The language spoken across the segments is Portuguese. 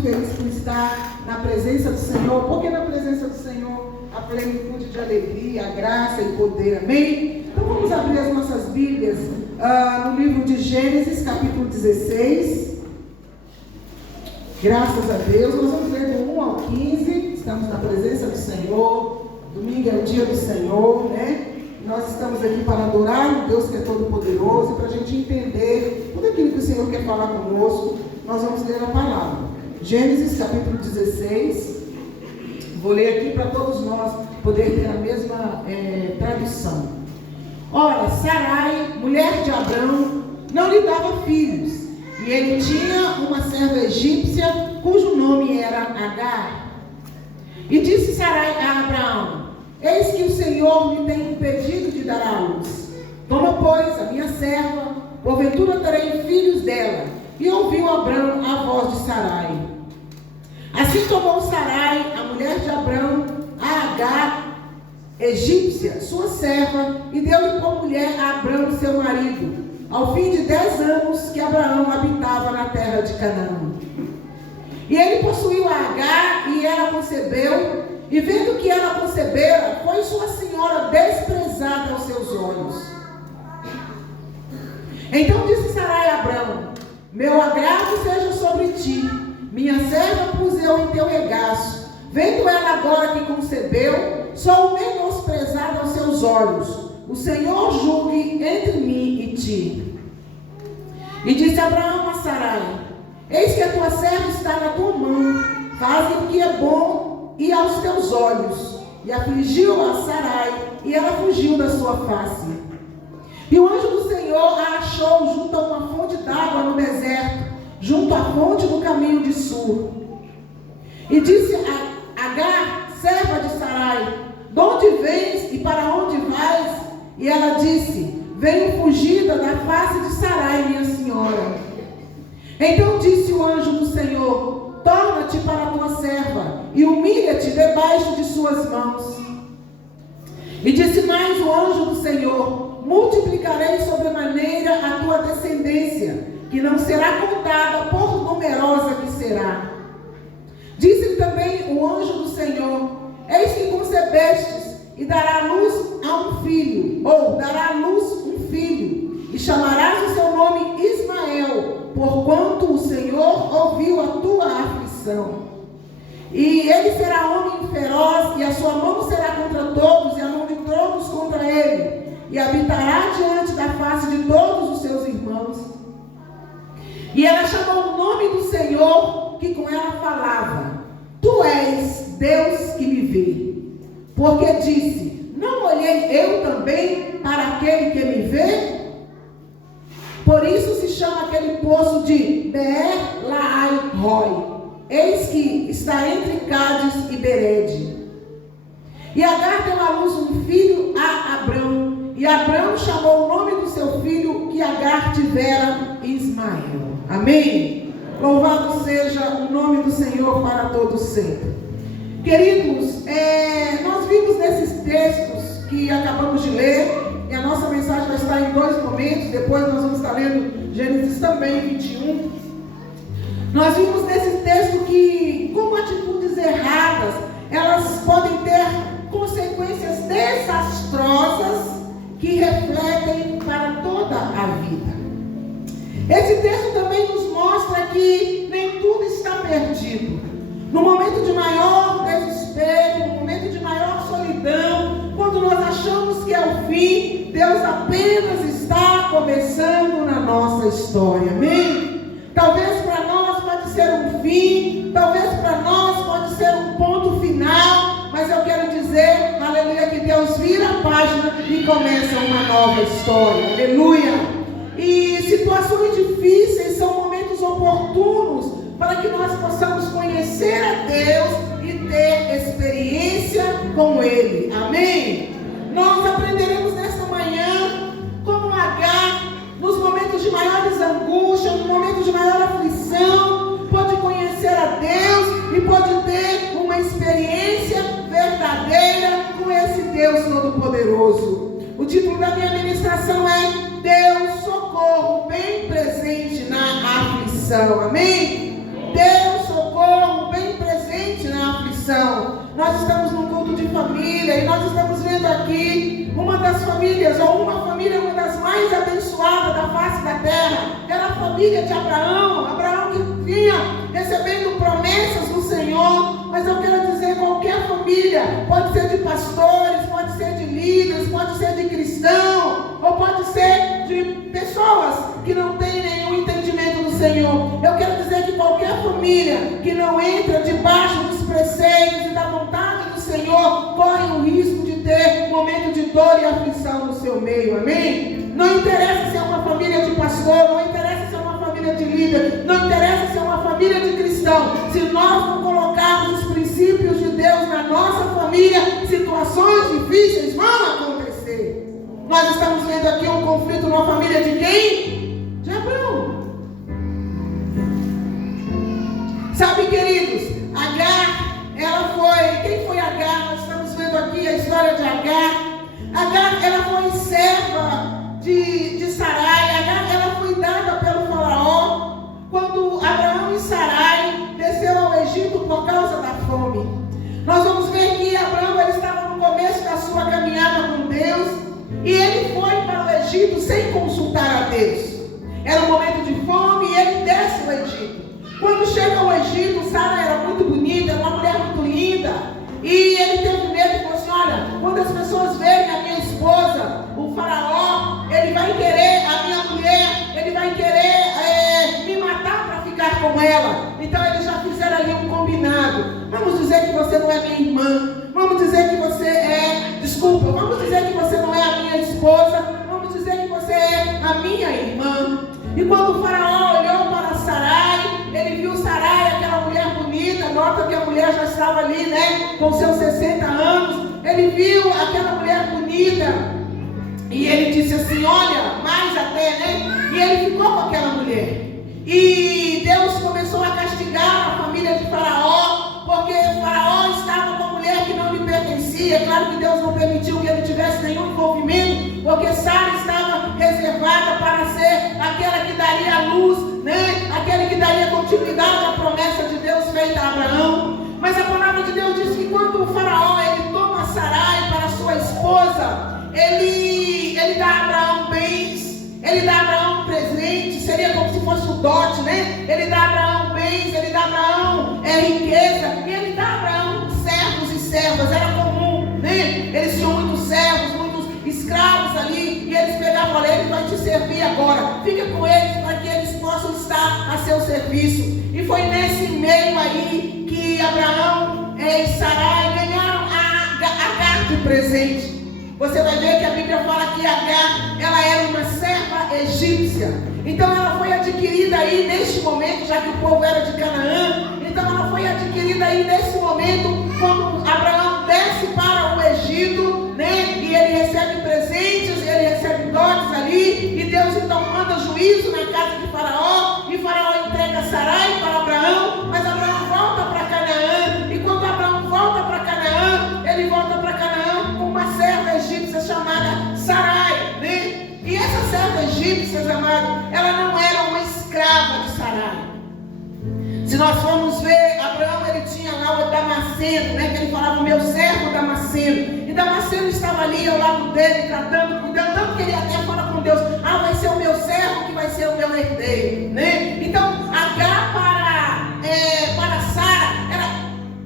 muito feliz por estar na presença do Senhor, porque na presença do Senhor a plenitude de alegria, a graça e poder, amém? Então vamos abrir as nossas Bíblias no livro de Gênesis, capítulo 16. Graças a Deus, nós vamos ler do 1 ao 15, estamos na presença do Senhor, domingo é o dia do Senhor, né? Nós estamos aqui para adorar o Deus que é todo poderoso e para a gente entender tudo aquilo que o Senhor quer falar conosco. Nós vamos ler a palavra. Gênesis capítulo 16. Vou ler aqui para todos nós poder ter a mesma tradução. Ora, Sarai, mulher de Abrão, não lhe dava filhos, e ele tinha uma serva egípcia cujo nome era Agar. E disse Sarai a Abraão: eis que o Senhor me tem impedido de dar à luz. Toma, pois, a minha serva, porventura terei filhos dela. E ouviu Abrão a voz de Sarai. Assim tomou Sarai, a mulher de Abrão, a Agar, egípcia, sua serva, e deu-lhe por mulher a Abrão, seu marido, ao fim de 10 anos que Abraão habitava na terra de Canaã. E ele possuiu a Agar, e ela concebeu, e vendo que ela concebera, foi sua senhora desprezada aos seus olhos. Então disse Sarai a Abrão: meu agrado seja sobre ti, minha serva pus eu em teu regaço. Vendo ela agora que concebeu, sou menosprezada aos seus olhos. O Senhor julgue entre mim e ti. E disse Abraão a Sarai: eis que a tua serva está na tua mão, faze o que é bom e aos teus olhos. E afligiu a Sarai, e ela fugiu da sua face. E o anjo do Senhor a achou junto a uma fonte d'água no deserto, junto à fonte do caminho de Sur. E disse a Agar, serva de Sarai: de onde vens e para onde vais? E ela disse: venho fugida da face de Sarai, minha senhora. Então disse o anjo do Senhor: torna-te para a tua serva e humilha-te debaixo de suas mãos. E disse mais o anjo do Senhor: multiplicarei sobremaneira a tua descendência, que não será contada por numerosa que será. Disse também o anjo do Senhor: eis que concebestes e dará luz a um filho, ou dará à luz um filho, e chamarás o seu nome Ismael, porquanto o Senhor ouviu a tua aflição. E ele será homem feroz, e a sua mão será contra todos, e a mão de todos contra ele, e habitará diante da face de todos os seus irmãos. E ela chamou o nome do Senhor, que com ela falava: tu és Deus que me vê. Porque disse: não olhei eu também para aquele que me vê? Por isso se chama aquele poço de Beer-Lahai-Roi. Eis que está entre Cádiz e Berede. E Agar deu à luz um filho a Abrão, e Abrão chamou o nome do seu filho que Agar tivera Ismael. Amém? Louvado seja o nome do Senhor para todos sempre. Queridos, nós vimos nesses textos que acabamos de ler, e a nossa mensagem vai estar em 2 momentos, depois nós vamos estar lendo Gênesis também, 21. Nós vimos nesse texto que, como atitudes erradas, elas podem ter consequências desastrosas que refletem para toda a vida. Esse texto também nos mostra que nem tudo está perdido. No momento de maior desespero, no momento de maior solidão, quando nós achamos que é o fim, Deus apenas está começando na nossa história. Amém? Talvez para nós pode ser um fim, talvez para nós pode ser um ponto final, mas eu quero dizer, aleluia, que Deus vira a página e começa uma nova história. Aleluia! E situações difíceis são momentos oportunos para que nós possamos conhecer a Deus e ter experiência com Ele. Amém? Nós aprenderemos nesta manhã como Agar, nos momentos de maiores angústias, nos momentos de maior aflição, pode conhecer a Deus e pode ter uma experiência verdadeira com esse Deus Todo-Poderoso. O título da minha ministração é Deus, socorro bem presente na aflição. Amém? Deus, socorro família, e nós estamos vendo aqui uma das famílias, ou uma família, uma das mais abençoadas da face da terra, era a família de Abraão. Abraão que vinha recebendo promessas do Senhor. Mas eu quero dizer, qualquer família, pode ser de pastores, pode ser de líderes, pode ser de cristão, ou pode ser de pessoas que não têm nenhum entendimento do Senhor. Eu quero dizer que qualquer família que não entra debaixo dos preceitos e da vontade do Senhor, corre o risco de ter um momento de dor e aflição no seu meio, amém? Não interessa se é uma família de pastor, não interessa se é uma família de líder, não interessa se é uma família de cristão. Se nós não colocarmos os princípios de Deus na nossa família, situações difíceis vão acontecer. Nós estamos vendo aqui um conflito numa família de quem? De Abraão. Sabe, queridos, Agar, ela foi, quem foi Agar? Nós estamos vendo aqui a história de Agar. Agar, ela foi serva de Sarai. Agar, ela foi dada pelo faraó quando Abraão e Sarai desceram ao Egito por causa da fome. Nós vamos ver que Abraão, ele estava no começo da sua caminhada com Deus, e ele foi para o Egito sem consultar a Deus. Era um momento de fome e ele desce ao Egito. Quando chega ao Egito, Sara era muito bonita, uma mulher muito linda, e ele teve medo e falou assim: olha, quando as pessoas verem a minha esposa, o faraó, ele vai querer, a minha mulher, ele vai querer me matar para ficar com ela. Então eles já fizeram ali um combinado. Vamos dizer que você não é minha irmã, vamos dizer que você vamos dizer que você não é a minha esposa, vamos dizer que você é a minha irmã. E quando o faraó olhou para Sarai, ele viu Sarai, aquela mulher bonita, nota que a mulher já estava ali, né, com seus 60 anos, ele viu aquela mulher bonita, e ele disse assim: olha, mais até, né, e ele ficou com aquela mulher. E Deus começou a castigar a família de Faraó, porque Faraó estava com a mulher que não lhe pertencia. É claro que Deus não permitiu que ele tivesse nenhum envolvimento, porque Sara estava reservada para ser aquela que daria a luz, né? Aquele que daria continuidade à promessa de Deus feita a Abraão. Mas a palavra de Deus diz que quando o Faraó ele toma Sarai para sua esposa, ele dá a Abraão bens, ele dá a Abraão presente, seria como se fosse o dote, né? Ele dá a Abraão bens, ele dá a Abraão riqueza, e ele dá a Abraão servos e servas. Era comum, né? Eles tinham muitos servos, muitos escravos ali, e eles pegavam: olha, ele vai te servir agora, fica com eles para que eles possam estar a seu serviço. E foi nesse meio aí que Abraão e Sarai ganharam a Agar de presente. Você vai ver que a Bíblia fala que Agar, ela era uma serva egípcia. Então ela foi adquirida aí neste momento, já que o povo era de Canaã. Então ela foi adquirida aí nesse momento, quando Abraão desce para o Egito, né? E ele recebe presentes, ele recebe dotes ali. E Deus então manda juízo na casa de Faraó. E Faraó entrega Sarai para Abraão, mas Abraão volta para Canaã. E quando Abraão volta para Canaã, ele volta para Canaã com uma serva egípcia chamada Sarai, né? E essa serva egípcia, amado, ela não era uma escrava de Sarai. Se nós formos ver, Abraão, ele tinha lá o Damasceno, né? Que ele falava: meu servo Damasceno. E Damasceno estava ali ao lado dele, tratando, cuidando, tanto que ele até fala com Deus: ah, vai ser o meu servo que vai ser o meu herdeiro, né? Então, Agar para Sara era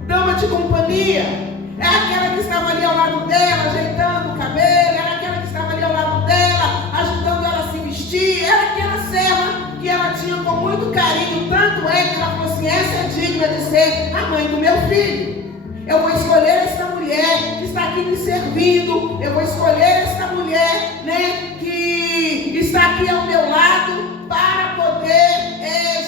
dama de companhia. É aquela que estava ali ao lado dela, ajeitando o cabelo, era aquela que estava ali ao lado dela, ajudando ela a se vestir, era aquela serva que ela tinha com muito carinho. Tanto é que ela falou assim: essa é digna de ser a mãe do meu filho. Eu vou escolher esta mulher que está aqui me servindo, eu vou escolher esta mulher, né, que está aqui ao meu lado para poder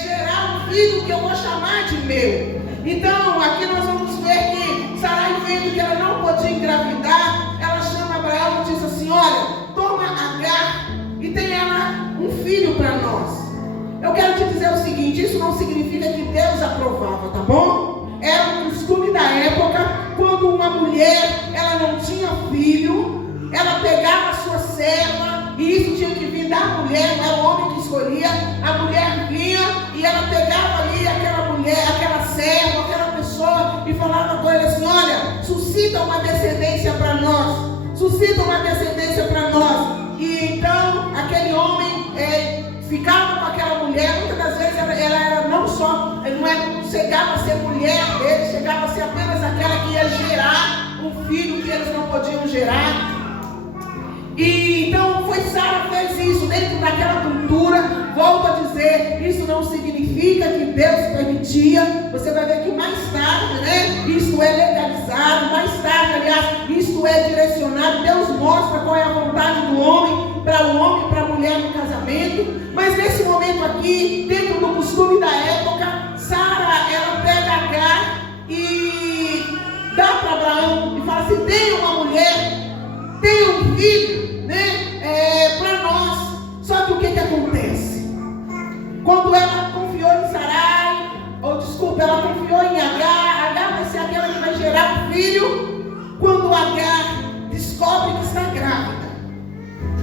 gerar um filho que eu vou chamar de meu. Então aqui nós vamos ver que Sarai, vendo que ela não podia engravidar, ela chama Abraão e diz assim: olha, toma Agar e tem ela um filho para nós. Eu quero te dizer o seguinte: isso não significa que Deus aprovava, tá bom? Era um costume da época, quando uma mulher, ela não tinha filho, ela pegava a sua serva, e isso tinha que vir da mulher, não era o homem que escolhia. A mulher vinha e ela pegava ali aquela mulher, aquela serva, aquela pessoa, e falava com ele assim: olha, suscita uma descendência para nós. Suscita uma descendência para nós. E então, aquele homem ficava com aquela mulher. Muitas das vezes ela era não só, não chegava a ser mulher dele, chegava a ser apenas aquela que ia gerar um filho que eles não podiam gerar. E então foi Sara fez isso dentro daquela cultura. Volto a dizer, isso não significa que Deus permitia. Você vai ver que mais tarde, né? Isso é legalizado. Mais tarde, aliás, isso é direcionado. Deus mostra qual é a vontade do homem, para o homem e para a mulher no casamento. Mas nesse momento aqui, dentro do costume da época, Sara, ela pega Agar e dá para Abraão e fala assim: tem uma mulher, tem um filho, né? Para nós. Só que o que acontece? Quando ela confiou em Sarai, ela confiou em Agar vai ser aquela que vai gerar um filho. Quando Agar descobre que está grávida,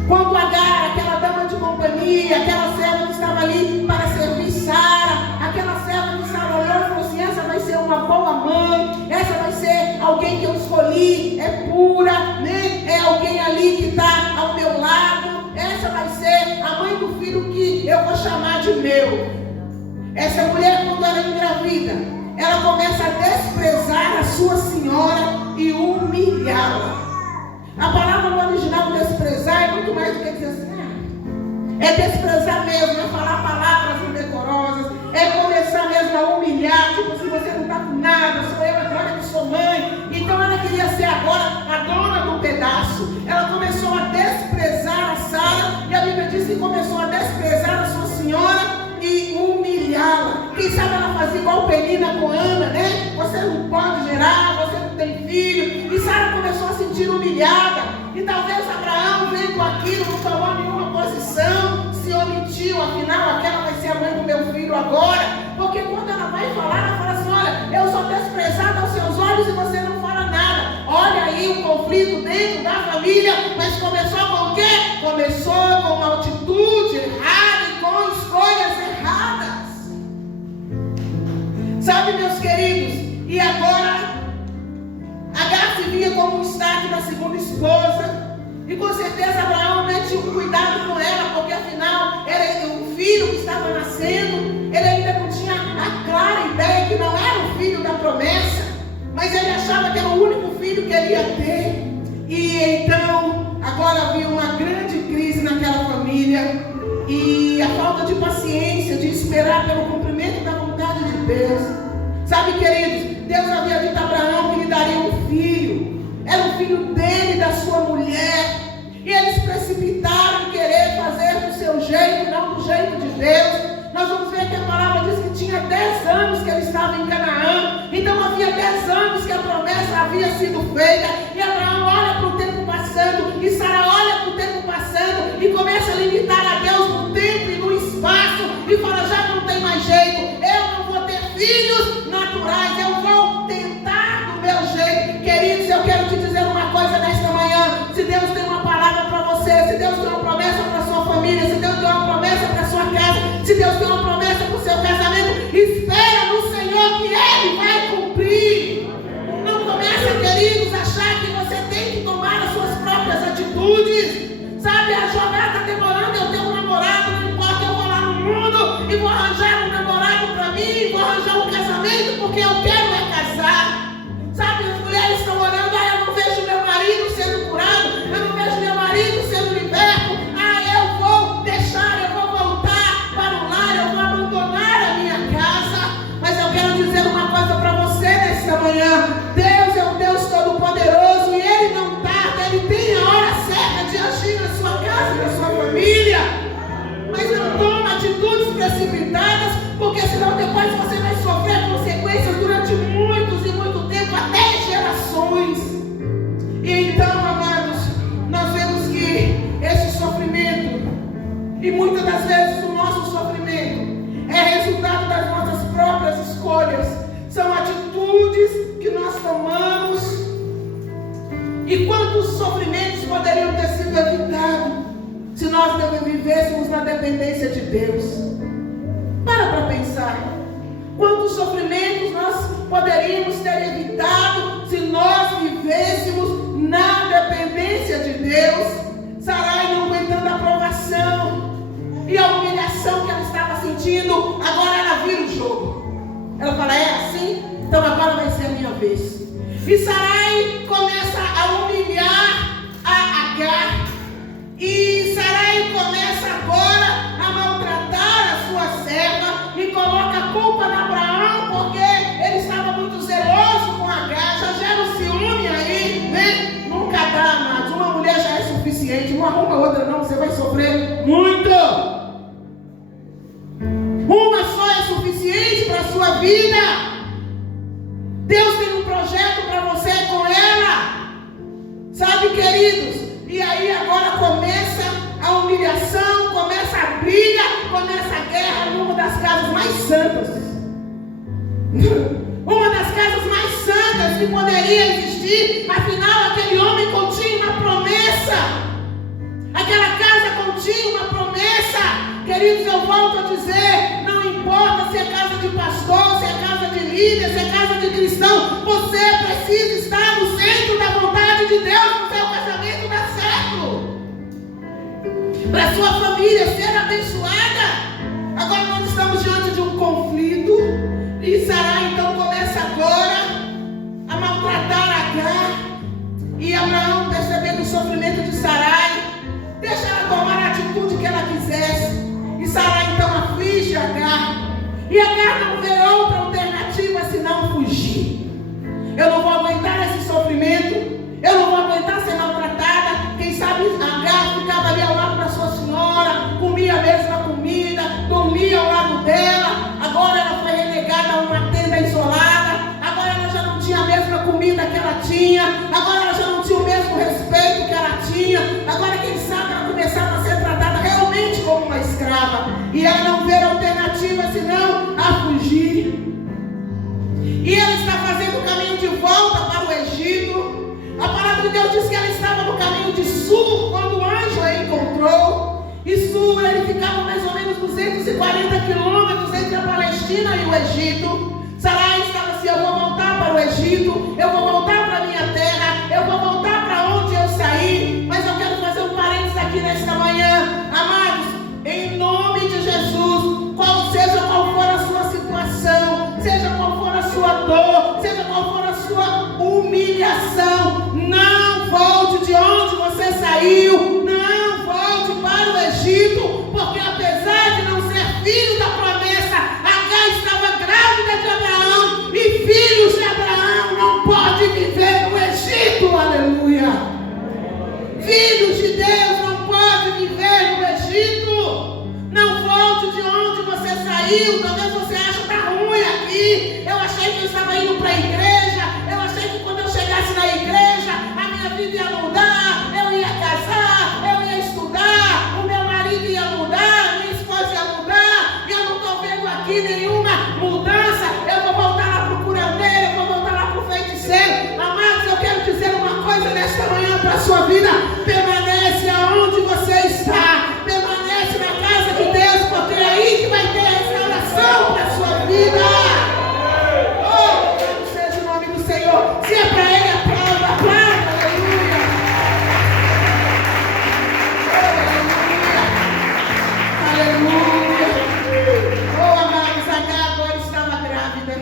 quando Agar, aquela dama de companhia, aquela serva que estava ali para servir Sara, aquela serva que Sara olhou e falou assim: essa vai ser uma boa mãe, essa vai ser alguém que eu escolhi, é pura, né? É alguém ali que está ao meu lado, essa vai ser a mãe do filho que eu vou chamar de meu. Essa mulher, quando ela engravida, ela começa a desprezar a sua senhora e humilhá-la. A palavra no original desprezar é muito mais do que dizer assim, é desprezar mesmo, é falar palavras indecorosas, é começar mesmo a humilhar, tipo assim, você não está com nada, sou eu agora que sou mãe. Então ela queria ser agora a dona do pedaço. Ela começou a desprezar a Sara, e a Bíblia diz que começou a desprezar a sua senhora e humilhá-la. Quem sabe ela fazia igual Penina com Ana, né? Você não pode gerar, você não tem filho. E Sara começou a se sentir humilhada. E talvez Abraão, vendo aquilo, não tomou nenhuma posição, se omitiu. Afinal, aquela vai ser a mãe do meu filho agora. Porque quando ela vai falar, ela fala assim: olha, eu sou desprezada aos seus olhos e você não fala nada. Olha aí o conflito dentro da família. Mas começou com o quê? Começou com uma atitude errada e com escolhas erradas. Sabe, meus queridos? E agora Agar se via como um destaque da segunda esposa. E com certeza Abraão, né, tinha um cuidado com ela, porque afinal era um filho que estava nascendo. Ele ainda não tinha a clara ideia que não era o filho da promessa, mas ele achava que era o único filho que ele ia ter. E então agora havia uma grande crise naquela família. E a falta de paciência, de esperar pelo cumprimento da vontade de Deus. Sabe, queridos, Deus havia dito a Abraão que lhe daria um filho. Era o filho dele, da sua mulher. E eles precipitaram em querer fazer do seu jeito, não do jeito de Deus. Nós vamos ver que a palavra diz que tinha 10 anos que ele estava em Canaã. Então havia 10 anos que a promessa havia sido feita. E Abraão olha para o tempo passando, e Sara olha para o tempo passando, e começa a limitar a Deus no tempo e no espaço, e fala: já não tem mais jeito, eu não vou ter filhos naturais, eu vou tentar do meu jeito. Queridos, eu quero te dizer uma coisa nesta manhã: se Deus tem uma palavra para você, se Deus tem uma promessa para a sua família, se Deus tem uma promessa para a sua casa, se Deus tem uma promessa para o seu casamento, espera no Senhor que Ele vai cumprir. Não começa, queridos, a achar que você tem que tomar as suas próprias atitudes. Sabe, a jogada está demorando, eu tenho um namorado, não importa, eu vou lá no mundo e vou arranjar um namorado para mim, vou arranjar um casamento, porque eu quero é casar. Sabe, as mulheres estão orando: eu não vejo meu marido sendo curado, eu não vejo meu marido sendo liberto, eu vou deixar, eu vou voltar para o lar, eu vou abandonar a minha casa. Mas eu quero dizer uma coisa para você nesta manhã: Deus é um Deus todo-poderoso e Ele não tarda, Ele tem a hora certa de agir na sua casa e na sua família. Mas não toma atitudes precipitadas, porque senão depois você vai sofrer consequências durante muitos e muito tempo, até gerações. E então, amados, nós vemos que esse sofrimento, e muitas das vezes o nosso sofrimento, é resultado das nossas próprias escolhas. São atitudes que nós tomamos. E quantos sofrimentos poderiam ter sido evitados se nós vivêssemos na dependência de Deus? Para pensar. Quantos sofrimentos nós poderíamos ter evitado se nós vivêssemos Deus. Sarai não aguentando a provação e a humilhação que ela estava sentindo, agora ela vira o jogo. Ela fala, é assim? Então agora vai ser a minha vez. E Sarai começa a humilhar a Agar. E Sarai começa agora a maltratar a sua serva e coloca a culpa na Abraão, porque ele estava muito zeloso com Agar. Já gera um ciúme aí, né? Nunca dá, amados. Uma mulher já é suficiente. Não arruma outra não, você vai sofrer muito. Uma só é suficiente para a sua vida. Deus tem um projeto para você com ela. Sabe, queridos? E aí agora começa a humilhação, começa a briga, começa a guerra numa das casas mais santas. Uma das casas mais santas que poderia existir. Afinal, aquele homem continha uma promessa. Aquela casa continha uma promessa. Queridos, eu volto a dizer, não importa se é casa de pastor, se é casa de líder, se é casa de cristão, você precisa estar no centro da vontade de Deus para o seu casamento dar certo, para a sua família ser abençoada. Agora nós estamos diante de um conflito e Sarai então começa agora a maltratar Agar. E Abraão, percebendo o sofrimento de Sarai, deixa ela tomar a atitude que ela quisesse. E Sarai então aflige Agar. E Agar não vê outra alternativa senão fugir. Eu não vou aguentar esse sofrimento. Eu não vou aguentar ser maltratada. Quem sabe Agar ficava ali ao lado da sua senhora, comia a mesma comida, dormia ao lado dela. Agora ela foi relegada a uma tenda isolada. Agora ela já não tinha a mesma comida que ela tinha. Agora ela já não tinha o mesmo respeito que ela tinha. Agora quem sabe ela começava a ser tratada realmente como uma escrava. E ela não vê alternativa senão a fugir. E ela está fazendo o caminho de volta para o Egito. A palavra de Deus diz que ela estava no caminho de Sul quando o anjo a encontrou. E Sul, ele ficava mais ou menos 240 quilômetros entre a Palestina e o Egito. Sarai estava assim, eu vou voltar para o Egito, eu vou voltar para a minha terra, eu vou voltar para onde eu saí. Mas eu quero fazer um parênteses aqui nesta manhã. Amados, em nome de Jesus, seja qual for a sua situação, seja qual for a sua dor, seja qual for a sua humilhação, não volte de onde você saiu, não volte para o Egito, porque apesar de não ser filho da promessa, Agar estava grávida de Abraão, e filhos de Abraão não podem viver no Egito, aleluia. Filhos de Deus não podem viver no Egito. Não volte de onde você saiu. Talvez você ache que está ruim aqui. Eu achei que eu estava indo para a igreja. Eu achei que quando eu chegasse na igreja, a minha vida ia mudar. Eu ia casar, eu ia estudar, o meu marido ia mudar, minha esposa ia mudar. E eu não estou vendo aqui nenhuma mudança. Eu vou voltar lá para o curandeiro, eu vou voltar lá para o feiticeiro. Amados, eu quero dizer uma coisa nesta manhã para a sua vida. Permanece aonde você está. Permanece na casa de Deus, porque é aí que vai ter a restauração para a sua vida. Oh, louvado seja o nome do Senhor. Se é para Ele, aplauda, aplauda, aleluia. Oh, aleluia. Oh, amados, Agar agora estava grávida.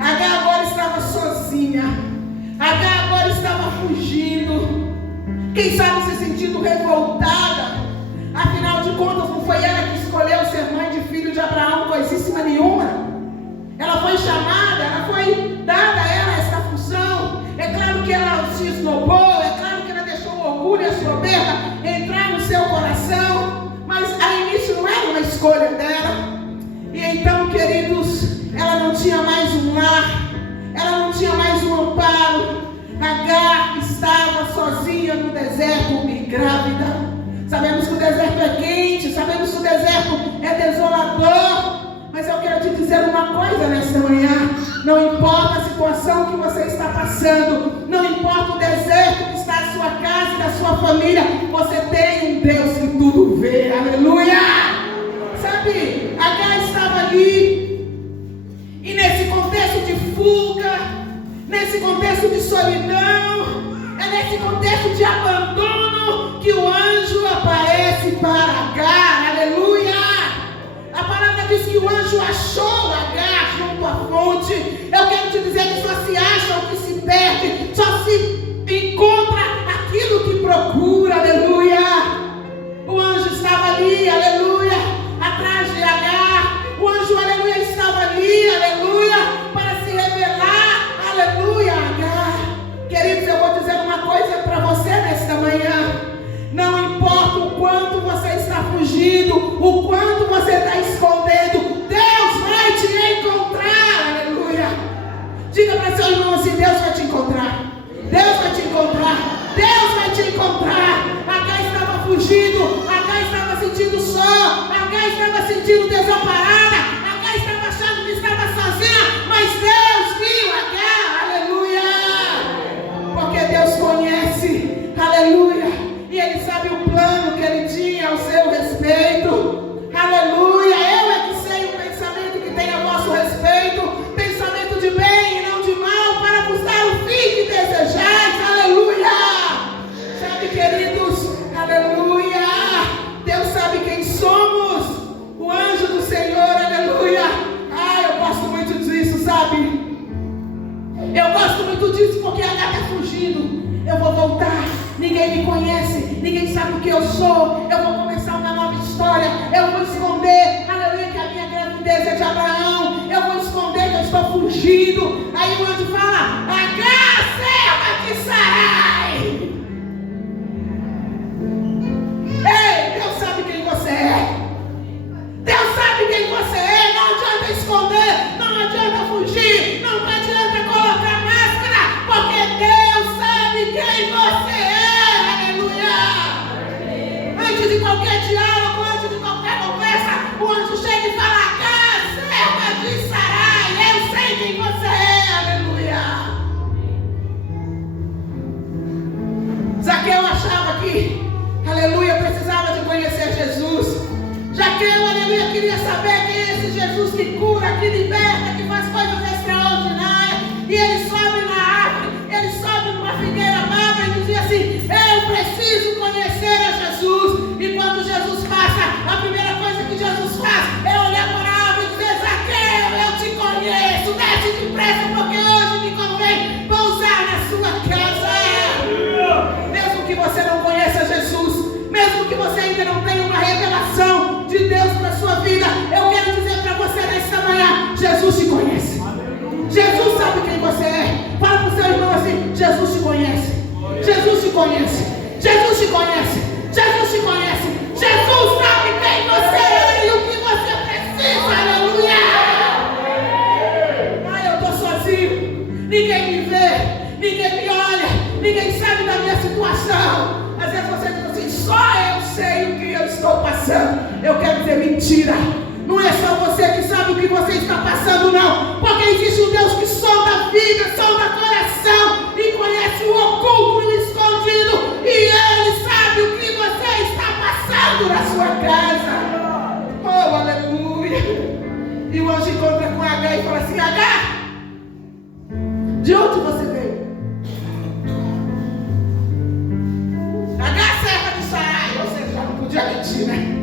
Agar agora estava sozinha. Agar agora estava fugindo. Quem sabe se sentindo revoltada. Afinal de contas, não foi ela que escolheu ser mãe de filho de Abraão, coisíssima nenhuma. Ela foi chamada, ela foi dada a ela essa função. É claro que ela se esnobou, é claro que ela deixou o orgulho e a soberba entrar no seu coração, mas a início não era uma escolha dela. E então, queridos, ela não tinha mais um lar, ela não tinha mais um amparo. Agar estava sozinha no deserto e grávida. Sabemos que o deserto é quente, sabemos que o deserto é desolador, mas eu quero te dizer uma coisa nesta manhã. Não importa a situação que você está passando, não importa o deserto que está na sua casa e na sua família, você tem um Deus que tudo vê, aleluia. Sabe, Agar estava ali, e nesse contexto de fuga, nesse contexto de solidão, é nesse contexto de abandono, que o anjo aparece para Agar, aleluia. A palavra diz que o anjo achou Agar junto à fonte. Eu quero te dizer que só se acha o que se perde, só se encontra aquilo que procura, aleluia. O anjo estava ali, aleluia, atrás de Agar. O anjo, aleluia, estava ali, aleluia, para se revelar, aleluia, a Agar. Queridos, eu vou dizer uma coisa para você nesta manhã. Não importa o quanto você está fugindo, o quanto você está escondendo, Deus vai te encontrar, aleluia. Diga para seu irmão assim: Deus vai te encontrar, Deus vai te encontrar, Deus vai te encontrar. Agar estava fugindo, Agar estava sentindo só, Agar estava sentindo desamparada, Agar estava achando que estava sozinha, mas Deus viu Agar, aleluia. Porque Deus conhece, aleluia, e Ele sabe o plano que Ele tinha ao seu respeito, aleluia. Eu é que sei o pensamento que tem a vosso respeito, pensamento de bem e não de mal, para vos dar o fim que desejais, aleluia. Sabe, queridos, aleluia, Deus sabe quem somos, o anjo do Senhor, aleluia. Eu gosto muito disso, sabe? Eu gosto muito disso porque a Agar está fugindo. Eu vou voltar, ninguém me conhece, ninguém sabe o que eu sou. Eu vou começar uma nova história. Eu vou esconder, aleluia, que a minha gravidez é de Abraão. Eu vou esconder que eu estou fugindo. Aí o anjo fala: Agar, serva de Sarai. Ei, Deus sabe quem você é. Deus sabe quem você é. Não adianta esconder, não adianta fugir, não adianta colocar máscara, porque Deus sabe quem você é, aleluia. Antes de qualquer diálogo, antes de qualquer conversa, o anjo chega e fala: Agar, serva de Sarai, eu sei quem você é, aleluia. Zaqueu achava que, aleluia, precisava de conhecer Jesus. Zaqueu, aleluia, queria saber quem é esse Jesus que cura, que liberta, que faz coisas extraordinárias. E ele sobe na árvore, ele sobe numa figueira magra e dizia assim: eu preciso conhecer a Jesus. E quando Jesus passa, a primeira coisa que Jesus faz é olhar para a árvore e dizer: Zaqueu, eu te conheço, desce depressa, porque hoje me convém pousar na sua casa. Mesmo que você não conheça Jesus, mesmo que você ainda não tenha uma revelação de Deus para a sua vida, eu quero dizer para você nesta manhã: Jesus te conhece. Jesus sabe quem você é. Fala para o seu irmão assim: Jesus te conhece. Jesus te conhece. Jesus te conhece. Jesus te conhece. Jesus sabe quem você é e o que você precisa. Aleluia. Eu estou sozinho. Ninguém me vê. Ninguém me olha. Ninguém sabe da minha situação. Às vezes você diz assim: só eu sei o que eu estou passando. Eu quero dizer mentira. Não é só você que sabe o que você está passando, não. Porque existe um Deus que sonda a vida, sonda o coração e conhece o oculto e o escondido. E Ele sabe o que você está passando na sua casa. Oh, aleluia. E o anjo encontra com Agar e fala assim: Agar, de onde você veio? Agar, serva de Sarai. Você já não podia mentir, né?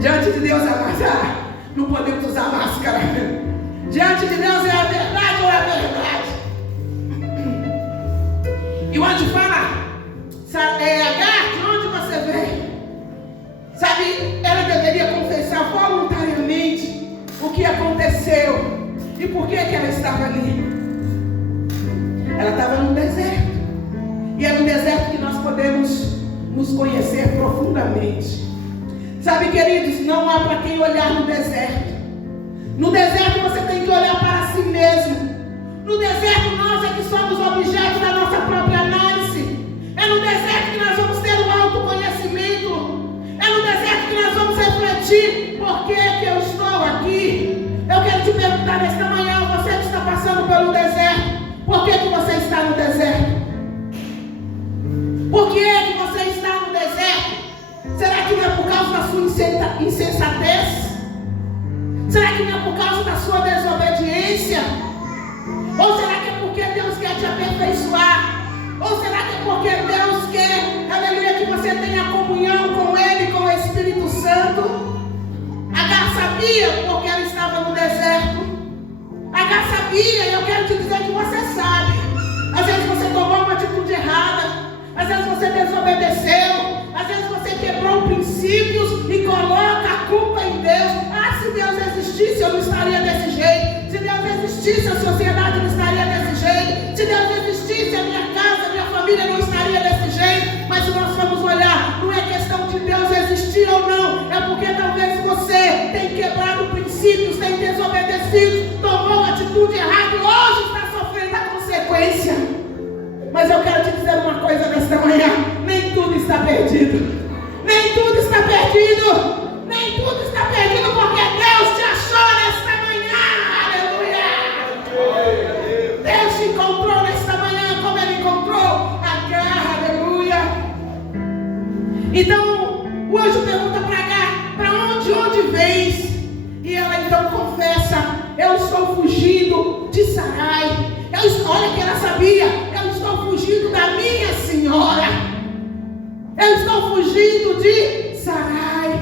Diante de Deus, amados, não podemos usar máscara. Diante de Deus é a verdade ou é a verdade? E o anjo fala: Agar, de onde você veio? Sabe, ela deveria confessar voluntariamente o que aconteceu e por que ela estava ali. Ela estava no deserto. E é no deserto que nós podemos nos conhecer profundamente. Sabe, queridos, não há para quem olhar no deserto. No deserto você tem que olhar para si mesmo. No deserto nós é que somos objeto da nossa própria análise. É no deserto que nós vamos ter um autoconhecimento. É no deserto que nós vamos refletir: por que eu estou aqui? Eu quero te perguntar nesta manhã: você que está passando pelo deserto, por que você está no deserto? Por que você está no deserto? Será que não é por causa da sua insensatez? Será que não é por causa da sua desobediência? Ou será que é porque Deus quer te aperfeiçoar? Ou será que é porque Deus quer sabia porque ela estava no deserto. Agar sabia, e eu quero te dizer que você sabe. Às vezes você tomou uma atitude errada, às vezes você desobedeceu, às vezes você quebrou princípios e coloca a culpa em Deus. Ah, se Deus existisse eu não estaria desse jeito. Se Deus existisse a sociedade não estaria desse jeito. Se Deus existisse a minha casa, a minha família não estaria desse jeito. Mas se nós formos olhar, não é questão de Deus existir ou não, é porque talvez você tem quebrado princípios, tem desobedecido, tomou uma atitude errada e hoje está sofrendo a consequência. Mas eu quero te dizer uma coisa nesta manhã: nem tudo está perdido. Nem tudo está perdido. Nem tudo está perdido, porque Deus te achou nesta manhã. Aleluia. Deus te encontrou nesta manhã como Ele encontrou Agar. Aleluia. Então o anjo pergunta para Agar: para onde vens? E ela então confessa: eu estou fugindo de Sarai. Olha que ela sabia: eu estou fugindo da minha senhora. Eu estou fugindo de Sarai.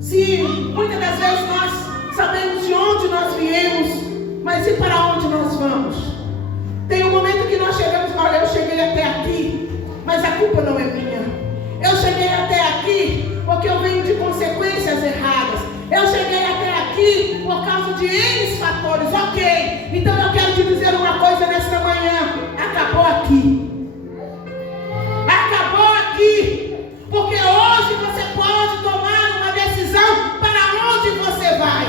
Sim, muitas das vezes nós sabemos de onde nós viemos, mas e para onde nós vamos? Tem um momento que nós chegamos: olha, eu cheguei até aqui, mas a culpa não é minha. Eu cheguei até aqui porque eu venho de consequências erradas. Eu cheguei até aqui por causa de N fatores. Ok, então eu quero te dizer uma coisa nesta manhã: acabou aqui. Acabou aqui. Porque hoje você pode tomar uma decisão para onde você vai.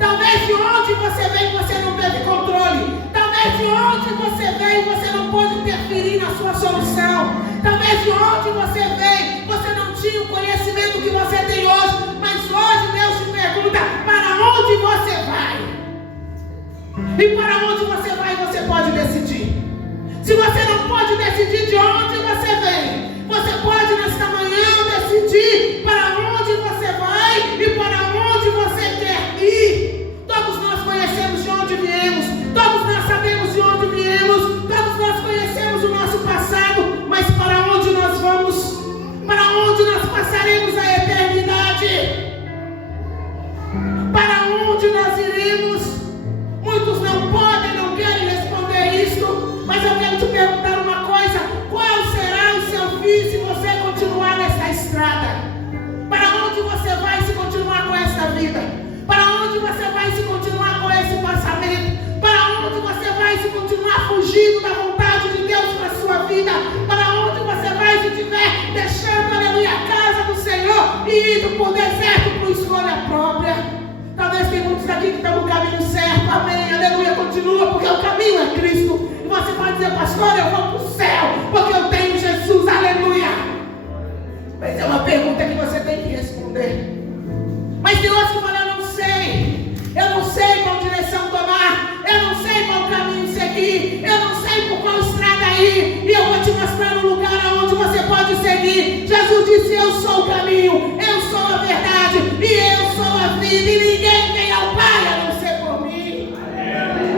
Talvez de onde você vem você não teve controle. Talvez de onde você veio você não pôde interferir na sua solução. Talvez de onde você veio você não tinha o conhecimento que você tem hoje. Mas hoje Deus te pergunta: para onde você vai? E para onde você vai você pode decidir. Se você não pode decidir de onde você vem, você pode nesta manhã decidir para onde você vai e para onde você quer ir. Todos nós conhecemos de onde viemos, todos nós sabemos de onde viemos, todos nós conhecemos o nosso passado, mas para onde nós vamos? Para onde nós passaremos a eternidade? Para onde nós iremos? Muitos não podem, não querem responder isso, mas eu quero te perguntar uma coisa: qual será o seu fim se você continuar nessa estrada? Para onde você vai se continuar com esta vida? Para onde você vai se continuar com esse pensamento? Para onde você vai se continuar fugindo da vontade de Deus para a sua vida? Para onde você vai se estiver deixando, aleluia, a casa do Senhor e indo por deserto por escolha própria? Talvez tem muitos aqui que estão no caminho certo, amém, aleluia, continua, porque o caminho é Cristo. E você pode dizer: pastor, eu vou para o céu, porque eu tenho Jesus, aleluia. Mas é uma pergunta que você tem que responder. Mas tem outros que falam: eu não sei qual direção tomar, eu não sei qual caminho seguir, eu não sei por qual estrada ir, e eu vou te mostrar um lugar aonde você pode seguir. Jesus disse: eu sou o caminho, eu sou a verdade, e eu sou a vida, e ninguém vem ao Pai a não ser por mim.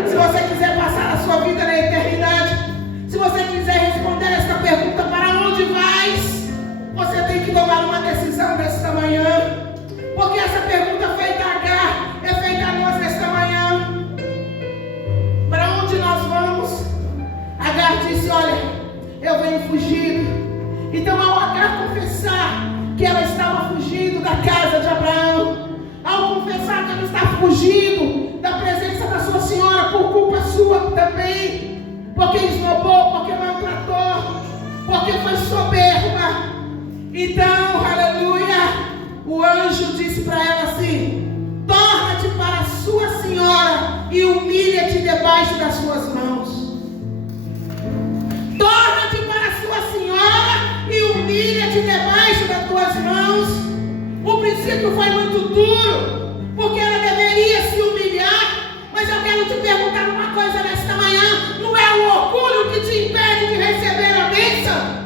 Se você quiser passar a sua vida na eternidade, se você quiser responder esta pergunta: para onde vais? Você tem que tomar uma decisão nesta manhã. Porque essa pergunta feita a Agar é feita a nós nesta manhã. Para onde nós vamos? Agar disse: olha, eu venho fugindo. Então, ao Agar confessar que ela estava fugindo da casa de Abraão, ao confessar que ela está fugindo da presença da sua senhora por culpa sua também, porque esnobou, porque maltratou, porque foi soberba, então, aleluia, o anjo disse para ela assim: torna-te para a sua senhora e humilha-te debaixo das suas mãos. Torna-te para a sua senhora e humilha-te debaixo das tuas mãos. O princípio foi muito duro, porque ela deveria se humilhar. Mas eu quero te perguntar uma coisa nesta manhã: não é o orgulho que te impede de receber a bênção?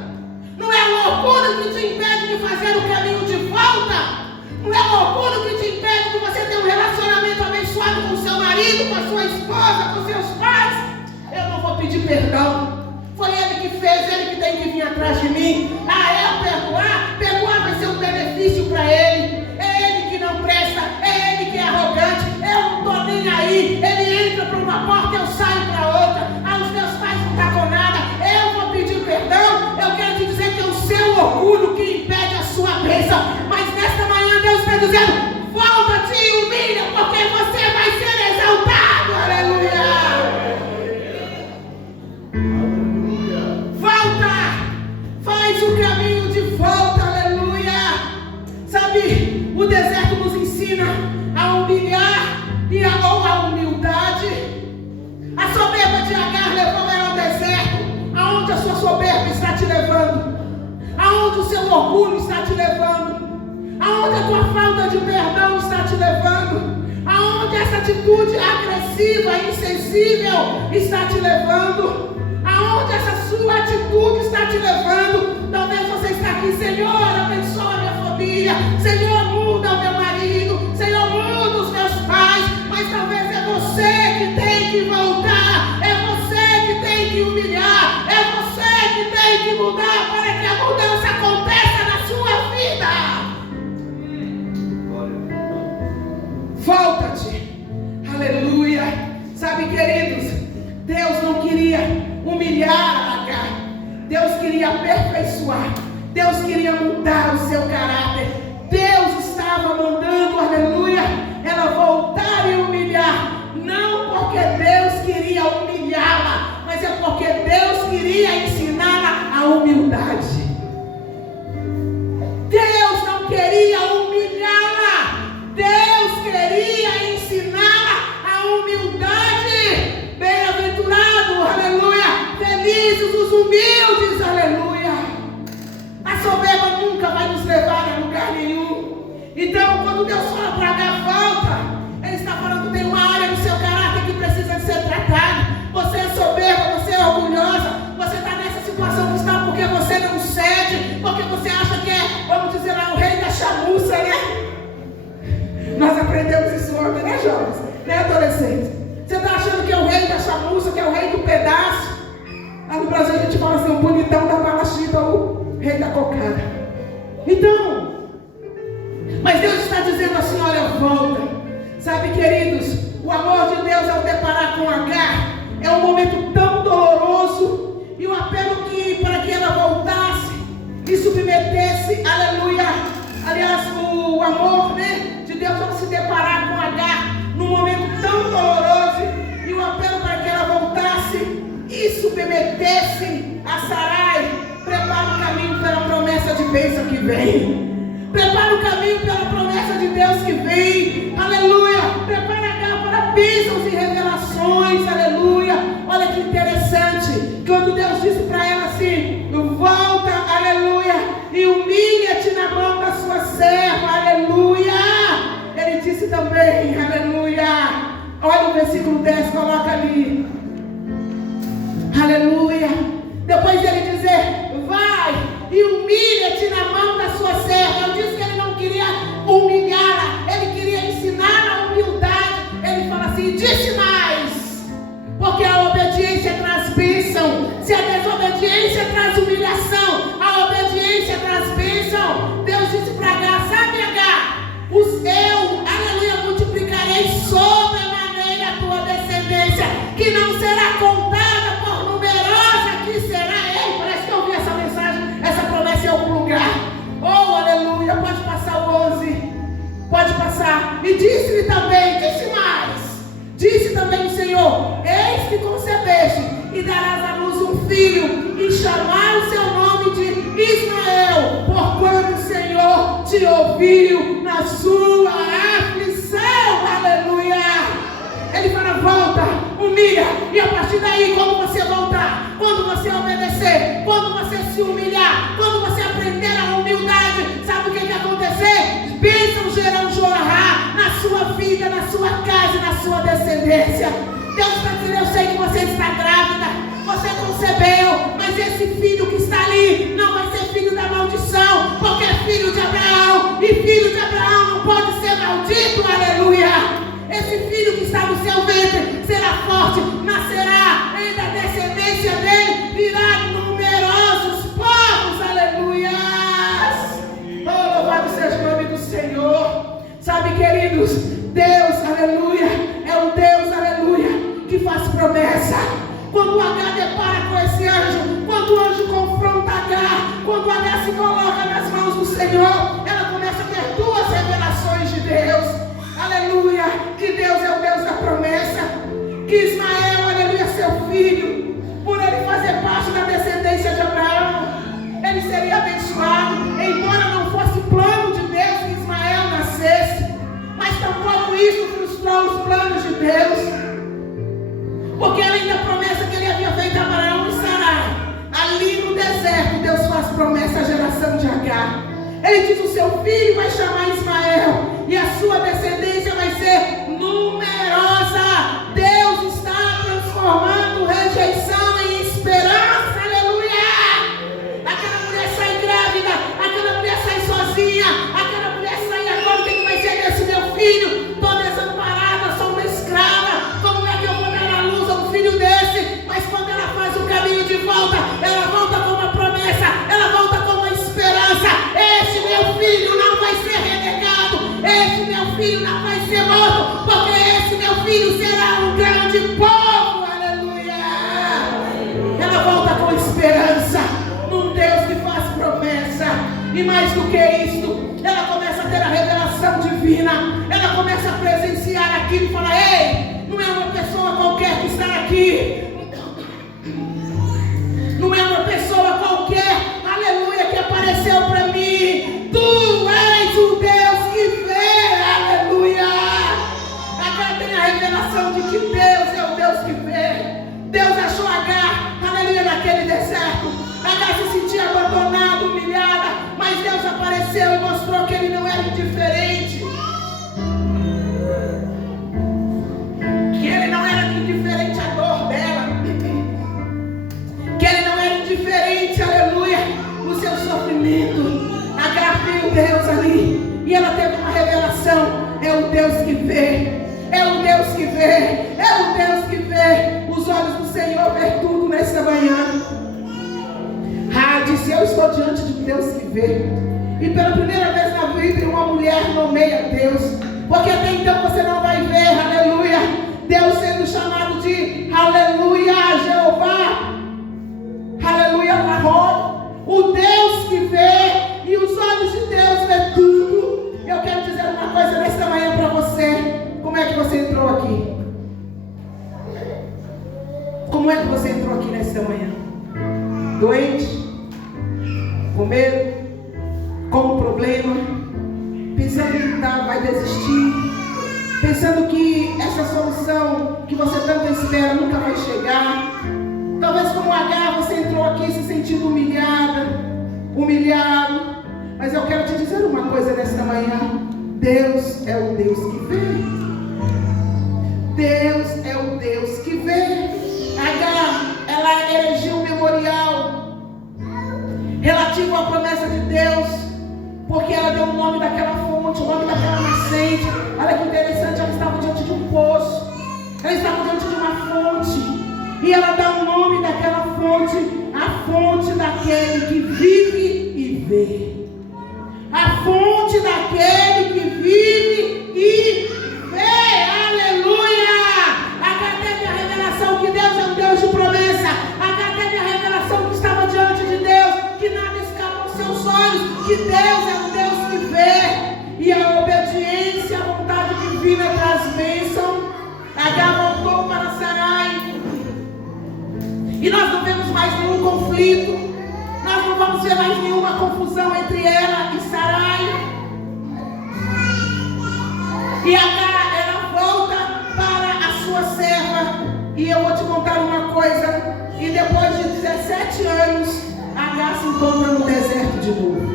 Não é o orgulho que te impede de fazer o caminho de volta? Não é o orgulho que te impede de você ter um relacionamento abençoado com o seu marido, com a sua esposa, com seus pais? Eu não vou pedir perdão. Foi ele que fez, ele que tem que vir atrás de mim. Ah, eu perdoar vai ser um benefício para ele. É ele que não presta, é ele que é a humilhar ou a humildade. A soberba de Agar levou ela ao deserto. Aonde a sua soberba está te levando? Aonde o seu orgulho está te levando? Aonde a tua falta de perdão está te levando? Aonde essa atitude agressiva, insensível está te levando? Aonde essa sua atitude está te levando? Talvez você está aqui, Senhor, abençoa a minha família, Senhor, muda o meu marido, Senhor, muda os meus pais, mas talvez é você que tem que voltar, é você que tem que humilhar, é você que tem que mudar para que a mudança aconteça na sua vida. Volta-te, aleluia. Sabe, queridos, Deus não queria humilhar Agar, Deus queria aperfeiçoar, Deus queria mudar o seu caráter. Deus estava mandando, aleluia, ela voltar e humilhar, não porque Deus queria humilhá-la, mas é porque Deus queria ensiná-la a humildade. Deus não queria humilhá-la, Deus queria ensiná-la a humildade. Bem-aventurado, aleluia, felizes os humildes, aleluia. A soberba nunca vai nos levar a lugar nenhum. Então, quando Deus fala para Agar, volta, Ele está falando que tem uma área no seu caráter que precisa de ser tratada. Você é soberba, você é orgulhosa, você está nessa situação que está porque você não cede, porque você acha que é, vamos dizer lá, o rei da chamuça, né? Nós aprendemos isso ontem, né, jovens? Né, adolescentes? Você está achando que é o rei da chamuça, que é o rei do pedaço? Lá no Brasil a gente fala assim, o bonitão da balachita, o rei da cocada. Então, mas Deus está dizendo assim, olha, volta. Sabe, queridos, o amor de Deus ao deparar com Agar é um momento tão doloroso, e o apelo para que ela voltasse e submetesse, aleluia, aliás, o amor, né, de Deus ao se deparar com Agar num momento tão doloroso, e o apelo para que ela voltasse e submetesse a Sarai. Prepara o caminho pela promessa de bênção que vem. Prepara o caminho pela promessa de Deus que vem. Aleluia. Prepara Agar para bênçãos e revelações. Aleluia. Olha que interessante. Quando Deus disse para ela assim, volta, aleluia, e humilha-te na mão da sua serva. Aleluia. Ele disse também, aleluia. Olha o versículo 10, coloca ali. Aleluia. Depois dele dizer, vai e humilha-te na mão da sua serva. Eu disse que ele não queria humilhá-la, ele queria ensinar a humildade. Ele fala assim, disse mais, porque a obediência traz bênção. Se a desobediência traz humilhação, a obediência traz bênção. Deus disse para Agar, sabe, Agar, eu, aleluia, multiplicarei sobremaneira a tua descendência, que não será contada por numerosa que será. Ei, parece que eu ouvi essa mensagem, essa promessa em algum lugar. Oh, aleluia, pode passar o 11, pode passar. E disse-lhe também, disse também o Senhor, eis que concebeste e darás à luz um filho, e chamar o seu nome de Ismael, porquanto o Senhor te ouviu na sua aflição. Aleluia. Ele fala, volta, humilha, e a partir daí, quando você voltar, quando você obedecer, quando você se humilhar, quando você aprender a humildade, sabe o que vai acontecer? Bênçãos irão jorrar na sua vida, na sua casa e na sua descendência. Deus está dizendo, eu sei que você está grávida, você concebeu, mas esse filho que está ali não vai ser filho da maldição, porque é filho de Abraão, e filho de Abraão não pode ser maldito. Aleluia. Esse filho que está no seu ventre será forte, nascerá, e da descendência dele virá numerosos povos. Aleluia. Oh, louvado seja o nome do Senhor. Sabe, queridos, Deus, aleluia, é um Deus, aleluia, que faz promessa. Quando Agar depara com esse anjo, quando o anjo confronta Agar, quando Agar se coloca nas mãos do Senhor, ela começa a ter duas revelações de Deus. Aleluia, que Deus é o Deus da promessa, que Ismael, aleluia, seu filho, por ele fazer parte da descendência de Abraão, ele seria abençoado, embora não fosse plano de Deus que Ismael nascesse, mas também isso frustrou os planos de Deus. Porque além da promessa que ele havia feito a Abraão e Sarai, ali no deserto, Deus faz promessa à geração de Agar. Ele diz: o seu filho vai chamar Ismael, e a sua descendência vai ser numerosa. Deus está transformando rejeição em esperança. Aleluia! Aquela mulher sai grávida, aquela mulher sai sozinha, aquela mulher sai agora. O que vai ser desse meu filho? Estou desamparada, sou uma escrava. Como é que eu vou dar à luz a um filho desse? Mas quando ela faz o caminho de volta, ela volta com uma promessa, ela volta com uma esperança. Este meu filho não vai ser renegado, este meu filho não vai ser morto, porque esse meu filho será um grande povo. Aleluia! Ela volta com esperança num Deus que faz promessa. E mais do que isto, ela começa a ter a revelação divina. Ela começa a presenciar aquilo e fala: ei, não é uma pessoa qualquer que está aqui, não é uma pessoa qualquer, aleluia, que apareceu para mim. Tu és o Deus que vê, aleluia. Agar tem a revelação de que Deus é o Deus que vê. Deus achou Agar, aleluia, naquele deserto. Agar se sentia abandonada, humilhada, mas Deus apareceu e mostrou que ele não era indiferente. Que ele não era indiferente à dor dela. Que ele não era indiferente, aleluia, no seu sofrimento. Agar viu Deus ali e ela teve uma revelação: é o Deus que vê, é o Deus que vê, é o Deus que vê. Os olhos do Senhor vê tudo nesta manhã. Disse: eu estou diante de Deus que vê. E pela primeira vez na vida uma mulher nomeia Deus, porque até então você não vai ver, aleluia, Deus sendo chamado de, aleluia, Jeová, aleluia, Rahon, o Deus que vê. E os olhos de Deus vê tudo. Eu quero dizer uma coisa nesta manhã para você. Como é que você entrou aqui? Como é que você entrou aqui nesta manhã? Doente? Com medo? Com um problema? Pensando que vai desistir? Pensando que essa solução que você tanto espera nunca vai chegar? Talvez como Agar você entrou aqui se sentindo humilhada, humilhado. Mas eu quero te dizer uma coisa nesta manhã: Deus é o Deus que vê. Deus é o Deus que vê. Agar, ela erigiu um memorial relativo à promessa de Deus, porque ela deu o nome daquela fonte, o nome daquela nascente. Olha que interessante, ela estava diante de um poço, ela estava diante de uma fonte, e ela dá o nome daquela fonte, a fonte daquele que vive e vê. A fonte daquele que vive e vê, aleluia. Agar teve a revelação que Deus é um Deus de promessa. Agar teve a revelação que estava diante de Deus, que nada escapa aos seus olhos, que Deus é um Deus que vê. E a obediência à vontade divina traz bênção. Agar voltou para Sarai, e nós não vemos mais nenhum conflito, nós não vamos ver mais nenhuma confusão entre ela e Sarai. E Agar, ela volta para a sua serva. E eu vou te contar uma coisa: e depois de 17 anos, Agar se encontra no deserto de novo.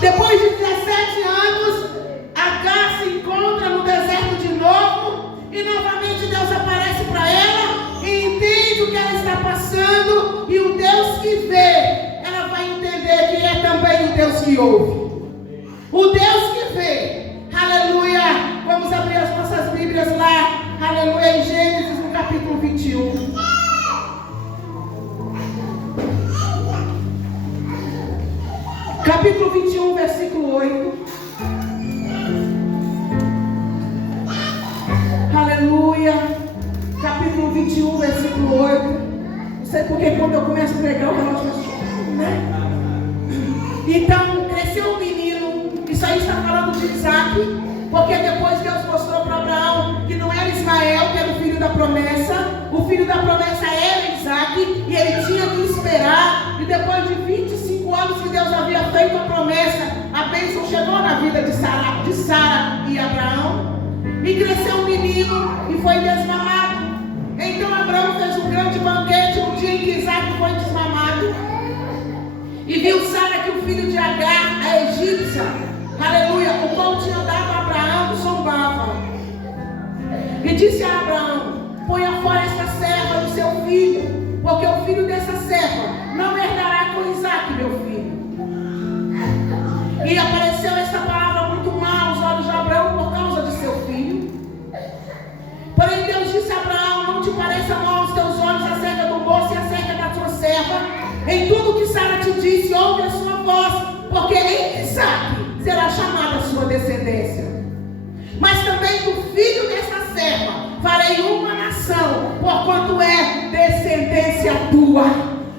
Depois de 17 anos, Agar se encontra no deserto de novo. E novamente Deus aparece para ela e entende o que ela está passando. E o Deus que vê, ela vai entender que é também o Deus que ouve. O Deus que vê, aleluia. Vamos abrir as nossas Bíblias lá, aleluia, em Gênesis, no capítulo 21. Capítulo 21, versículo 8. Aleluia. Capítulo 21, versículo 8. Não sei porque quando eu começo a pregar o relógio vai chorar, né? Então, cresceu um menino. Isso aí está falando de Isaac, porque depois Deus mostrou para Abraão que não era Ismael que era o filho da promessa. O filho da promessa era Isaac, e ele tinha que esperar. E depois de 25 anos que Deus havia feito a promessa, a bênção chegou na vida de Sara e Abraão, e cresceu um menino e foi desmamado. Então Abraão fez um grande banquete no dia em que Isaac foi desmamado, e viu Sara que o filho de Agar, a egípcia, aleluia, o qual tinha dado a Abraão, zombava. E disse a Abraão: ponha fora esta serva do seu filho, porque o filho dessa serva não herdará com Isaac, meu filho. E apareceu esta palavra muito má aos olhos de Abraão por causa de seu filho. Porém Deus disse a Abraão: não te pareça mal aos teus olhos acerca do moço e acerca da tua serva. Em tudo que Sara te disse, ouve a sua voz, porque em Isaac será chamada a sua descendência. Mas também do filho dessa serva farei uma nação, porquanto é descendência tua.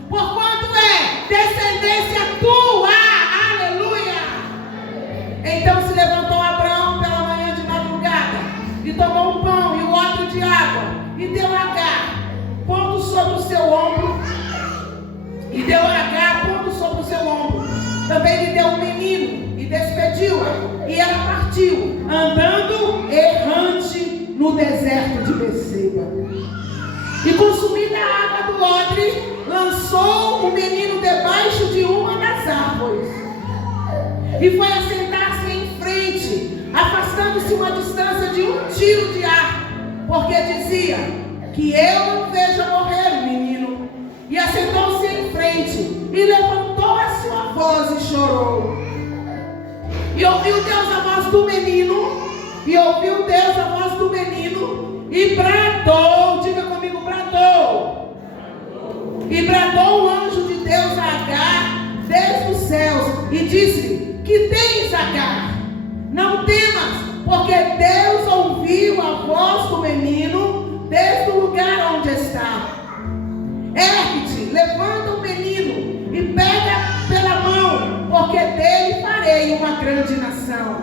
Porquanto é descendência tua. Aleluia! Então se levantou Abraão pela manhã de madrugada, e tomou um pão e um odre de água, e deu a Agar, pondo sobre o seu ombro. Também lhe deu um menino e despediu-a. E ela partiu, andando errante no deserto de Beceba. E consumida a água do odre, lançou o menino debaixo de uma das árvores. E foi assentar-se em frente, afastando-se uma distância de um tiro de arco, porque dizia: que eu não veja morrer o menino. E assentou-se em frente, e levantou a sua voz e chorou. E ouviu Deus a voz do menino, e bradou, diga comigo, bradou. E bradou o anjo de Deus a Agar desde os céus, e disse: que tens, Agar? Não temas, porque Deus ouviu a voz do menino desde o lugar onde está. Ergue-te, levanta o menino e pega pela mão, porque dele farei uma grande nação.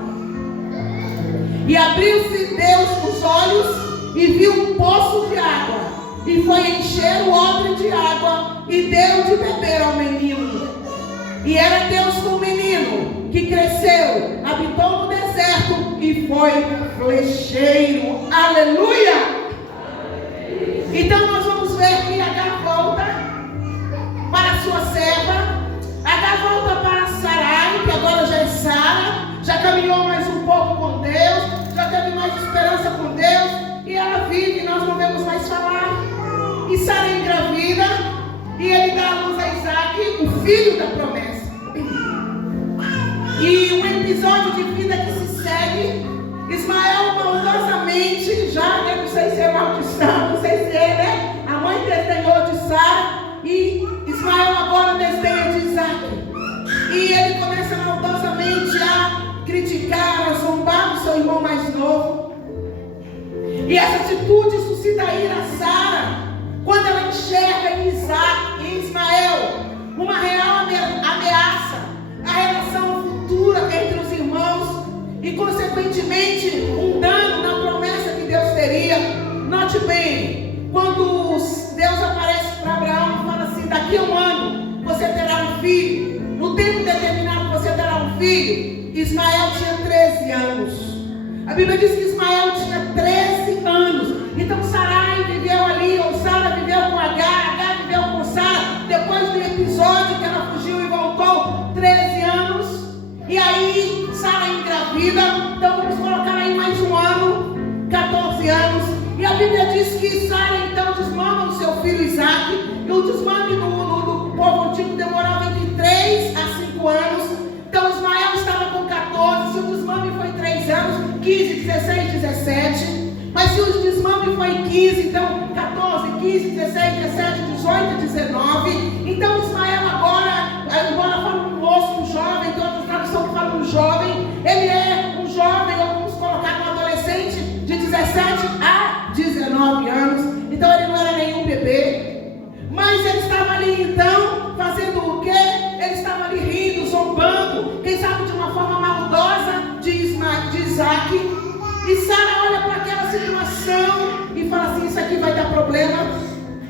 E abriu-se Deus os olhos e viu um poço de água, e foi encher o odre de água e deu de beber ao menino. E era Deus com o menino, que cresceu, habitou no deserto e foi flecheiro. Aleluia! Então nós vamos ver que Agar volta para a sua serva, Agar volta para Sarai, que agora já é Sara, já caminhou mais um pouco com Deus, já teve mais esperança com Deus, e ela vive, nós não vemos mais falar. E Sara engravida, e ele dá a luz a Isaac, o filho da promessa. E um episódio de vida que se segue, Ismael maldosamente, já, não sei se é maldição, não sei se é, né? A mãe desdenhou de Sara, e Ismael agora desdenha de Isaac. E ele começa maldosamente a criticar, a zombar do seu irmão mais novo. E essa atitude suscita a ira a Sara, quando ela enxerga em Isaac e Ismael uma real ameaça à relação futura entre os irmãos, e consequentemente um dano na promessa que Deus teria. Note bem, quando Deus aparece para Abraão e fala assim: daqui a um ano você terá um filho, no tempo determinado você terá um filho. Ismael tinha 13 anos. A Bíblia diz que Ismael tinha 13 anos. Então Sarai viveu ali, ou Sara viveu com Agar viveu com Sara. Depois do episódio que ela fugiu e voltou, 13 anos. E aí Sara engravida. Então vamos colocar aí mais um ano, 14 anos. E a Bíblia diz que Sara então desmama o seu filho Isaac. E o desmame no povo antigo demorava entre 3 a 5 anos. Então Ismael estava com 14. Se o desmame foi 3 anos, 15, 16, 17. Mas se o desmame foi 15, então 14, 15, 16, 17, 18, 19. Então Ismael agora, embora fale um moço, um jovem, tem outra tradução que fala um jovem, ele é um jovem, ou vamos colocar um adolescente de 17 a 19 anos. Então ele não era nenhum bebê. Mas ele estava ali então, fazendo o quê? Ele estava ali rindo, zombando, quem sabe de uma forma maldosa de Isaac. E Sara olha para aquela situação e fala assim: isso aqui vai dar problema,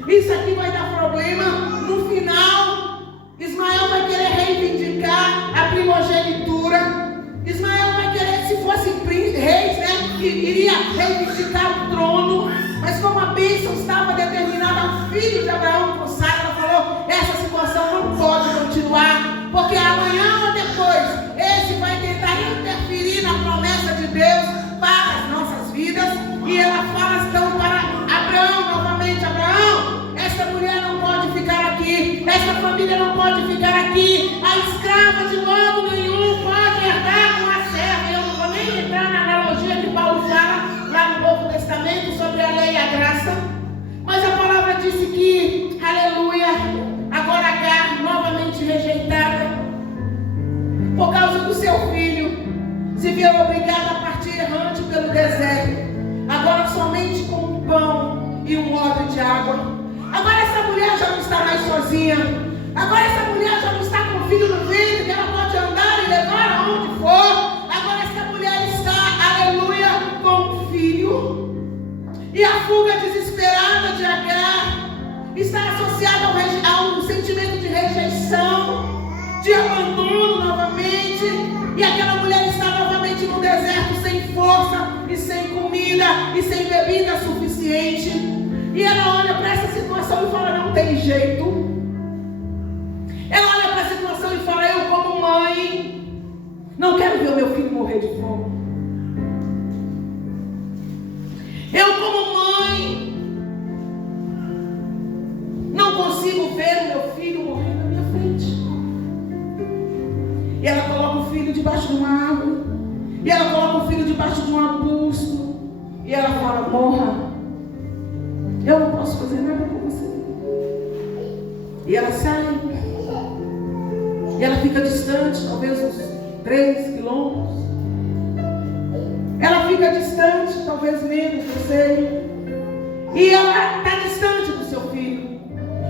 isso aqui vai dar problema. No final, Ismael vai querer reivindicar a primogenitura. Ismael vai querer, se fosse reis, né, que iria reivindicar o trono. Mas como a bênção estava determinada ao filho de Abraão com Sara, ela falou: essa situação não pode continuar, porque amanhã ou depois esse vai tentar interferir na promessa de Deus para as nossas vidas. E ela fala então para Abraão novamente: Abraão, essa mulher não pode ficar aqui, essa família não pode ficar aqui, a escrava de modo nenhum pode herdar com a serva. Eu não vou nem entrar na analogia que Paulo fala lá no Novo Testamento sobre a lei e a graça, mas a palavra disse que, aleluia, agora Agar, novamente rejeitada por causa do seu filho, se viu obrigada a partir errante pelo deserto, agora somente com um pão e um odre de água. Agora essa mulher já não está mais sozinha, agora essa mulher já não está com o filho no ventre, que ela pode andar e levar aonde for. Agora essa mulher está, aleluia, com um filho. E a fuga desesperada de Agar está associada a um sentimento de rejeição, de abandono novamente. E aquela mulher está novamente no deserto, sem força e sem comida e sem bebida suficiente. E ela olha para essa situação e fala: não tem jeito. Ela olha para a situação e fala: eu como mãe não quero ver o meu filho morrer de fome. Eu como mãe não consigo ver o meu filho morrer na minha frente. E ela coloca o filho debaixo de uma árvore, e ela coloca o filho debaixo de um arbusto, e ela fala: morra, eu não posso fazer nada com você. E ela sai, e ela fica distante, talvez uns 3 quilômetros. Ela fica distante, talvez menos, não sei. E ela está distante do seu filho,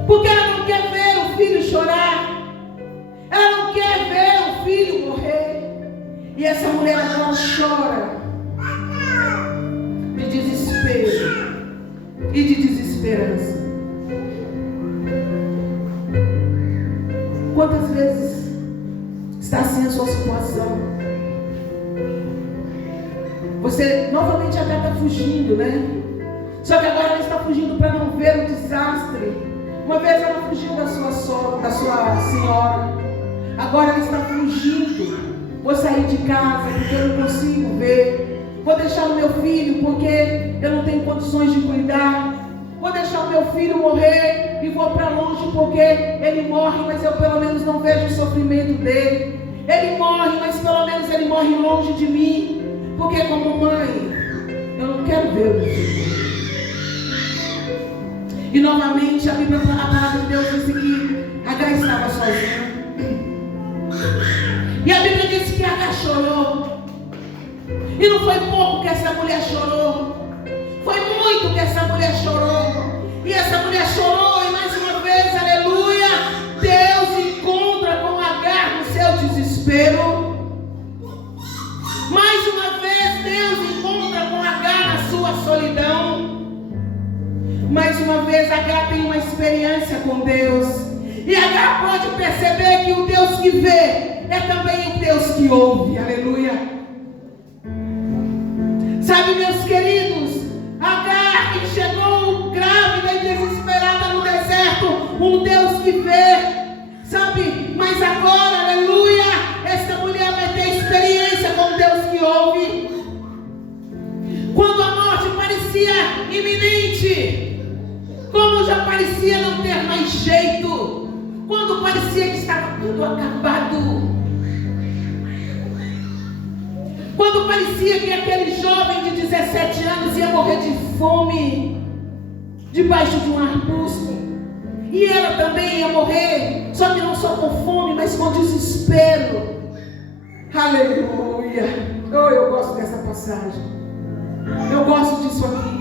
porque ela não quer ver o filho chorar, ela não quer ver o filho morrer. E essa mulher agora chora de desespero e de desesperança. Quantas vezes está assim a sua situação? Você novamente até está fugindo, né? Só que agora ela está fugindo para não ver o desastre. Uma vez ela fugiu da sua sogra, da sua senhora. Agora ela está fugindo. Vou sair de casa porque eu não consigo ver. Vou deixar o meu filho porque eu não tenho condições de cuidar. Vou deixar o meu filho morrer e vou para longe porque ele morre, mas eu pelo menos não vejo o sofrimento dele. Ele morre, mas pelo menos ele morre longe de mim. Porque como mãe, eu não quero ver o meu filho. E novamente a palavra de Deus diz que Agar estava sozinha. E a Bíblia diz que Agar chorou. E não foi pouco que essa mulher chorou. Foi muito que essa mulher chorou. E essa mulher chorou e mais uma vez, aleluia, Deus encontra com Agar no seu desespero. Mais uma vez Deus encontra com Agar na sua solidão. Mais uma vez Agar tem uma experiência com Deus. E Agar pode perceber que o Deus que vê é também o Deus que ouve. Aleluia. Sabe, meus queridos, Agar que chegou grávida e desesperada no deserto, um Deus que vê. Sabe, mas agora, aleluia, esta mulher vai ter experiência com Deus que ouve. Quando a morte parecia iminente, como já parecia não ter mais jeito, quando parecia que estava tudo acabado, quando parecia que aquele jovem de 17 anos ia morrer de fome debaixo de um arbusto, e ela também ia morrer, só que não só com fome, mas com desespero. Aleluia. Oh, eu gosto dessa passagem. Eu gosto disso aqui.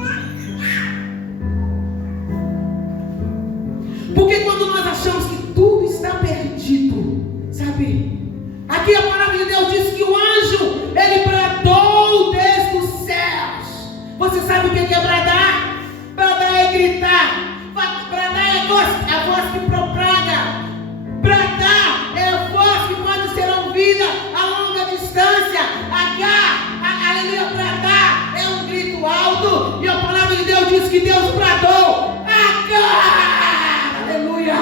Porque quando nós achamos que tudo está perdido, sabe? Aqui a palavra de Deus diz que o anjo, ele bradou desde os céus. Você sabe o que é bradar? Bradar é gritar. Bradar é a voz que propaga. Bradar que Deus bradou: Agar! Aleluia!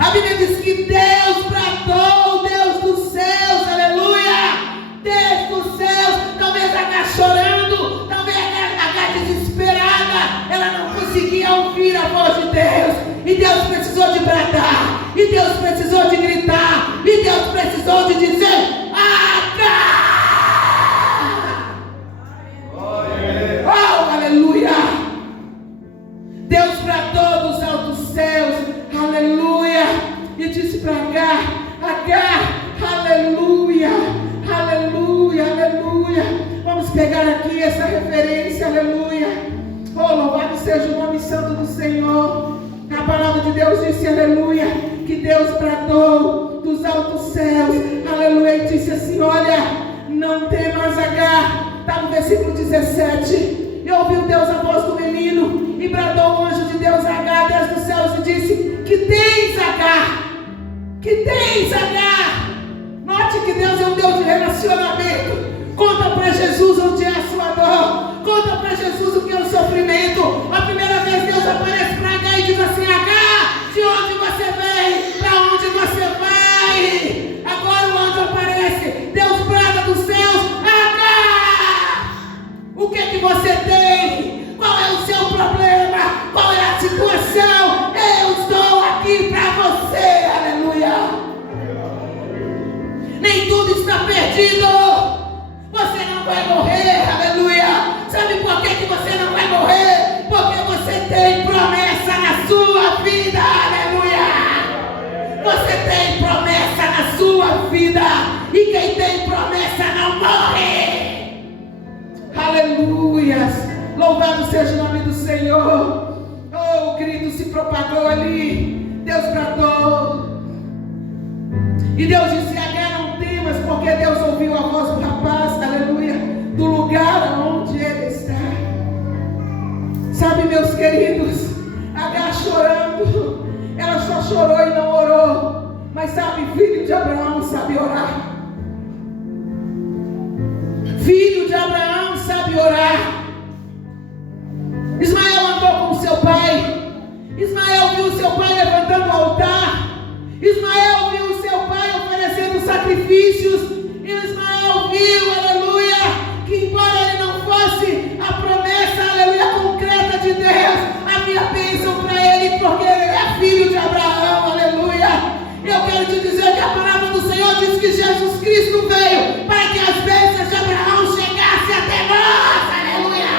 A Bíblia diz que Deus bradou, Deus dos céus, aleluia! Deus dos céus, talvez Agar chorando, talvez Agar desesperada, ela não conseguia ouvir a voz de Deus, e Deus precisou de bradar, e Deus precisou de gritar, e Deus precisou de dizer: Agar! Oh, aleluia! Deus bradou dos altos céus, aleluia, e disse para Agar: Agar, aleluia, aleluia, aleluia. Vamos pegar aqui essa referência, aleluia. Oh, louvado seja o nome santo do Senhor. A palavra de Deus disse, aleluia, que Deus bradou dos altos céus, aleluia, e disse assim: olha, não temas, Agar. Está no versículo 17. E ouviu Deus a voz do menino, e bradou o anjo de Deus a Agar desde os céus e disse: que tens, Agar? Que tens, Agar? Note que Deus é um Deus de relacionamento. Conta para Jesus onde é a sua dor. Conta para Jesus o que é o sofrimento. A primeira vez Deus aparece para Agar e diz assim: Agar, de onde você vem? Para onde você vai? Agora o anjo aparece. Deus brada dos céus: Agar, o que é que você tem? Qual é o seu problema? Qual é a situação? Eu estou aqui para você. Aleluia. Nem tudo está perdido. Você não vai morrer, aleluia. Sabe por que você não vai morrer? Porque você tem promessa na sua vida, aleluia. Você tem promessa na sua vida. E quem tem promessa não morre. Aleluia. Louvado seja o nome do Senhor. Oh, o grito se propagou ali. Deus bradou. E Deus disse: Agar, não temas, porque Deus ouviu a voz do rapaz, aleluia, do lugar onde ele está. Sabe, meus queridos, Agar chorando, ela só chorou e não orou. Mas sabe, filho de Abraão sabe orar. Filho de Abraão sabe orar. Ismael andou com seu pai. Ismael viu seu pai levantando o altar. Ismael viu seu pai oferecendo sacrifícios. E Ismael viu, aleluia, que embora ele não fosse a promessa, aleluia, concreta de Deus, havia bênção para ele, porque ele é filho de Abraão, aleluia. Eu quero te dizer que a palavra do Senhor diz que Jesus Cristo veio para que as bênçãos de Abraão chegassem até nós, aleluia.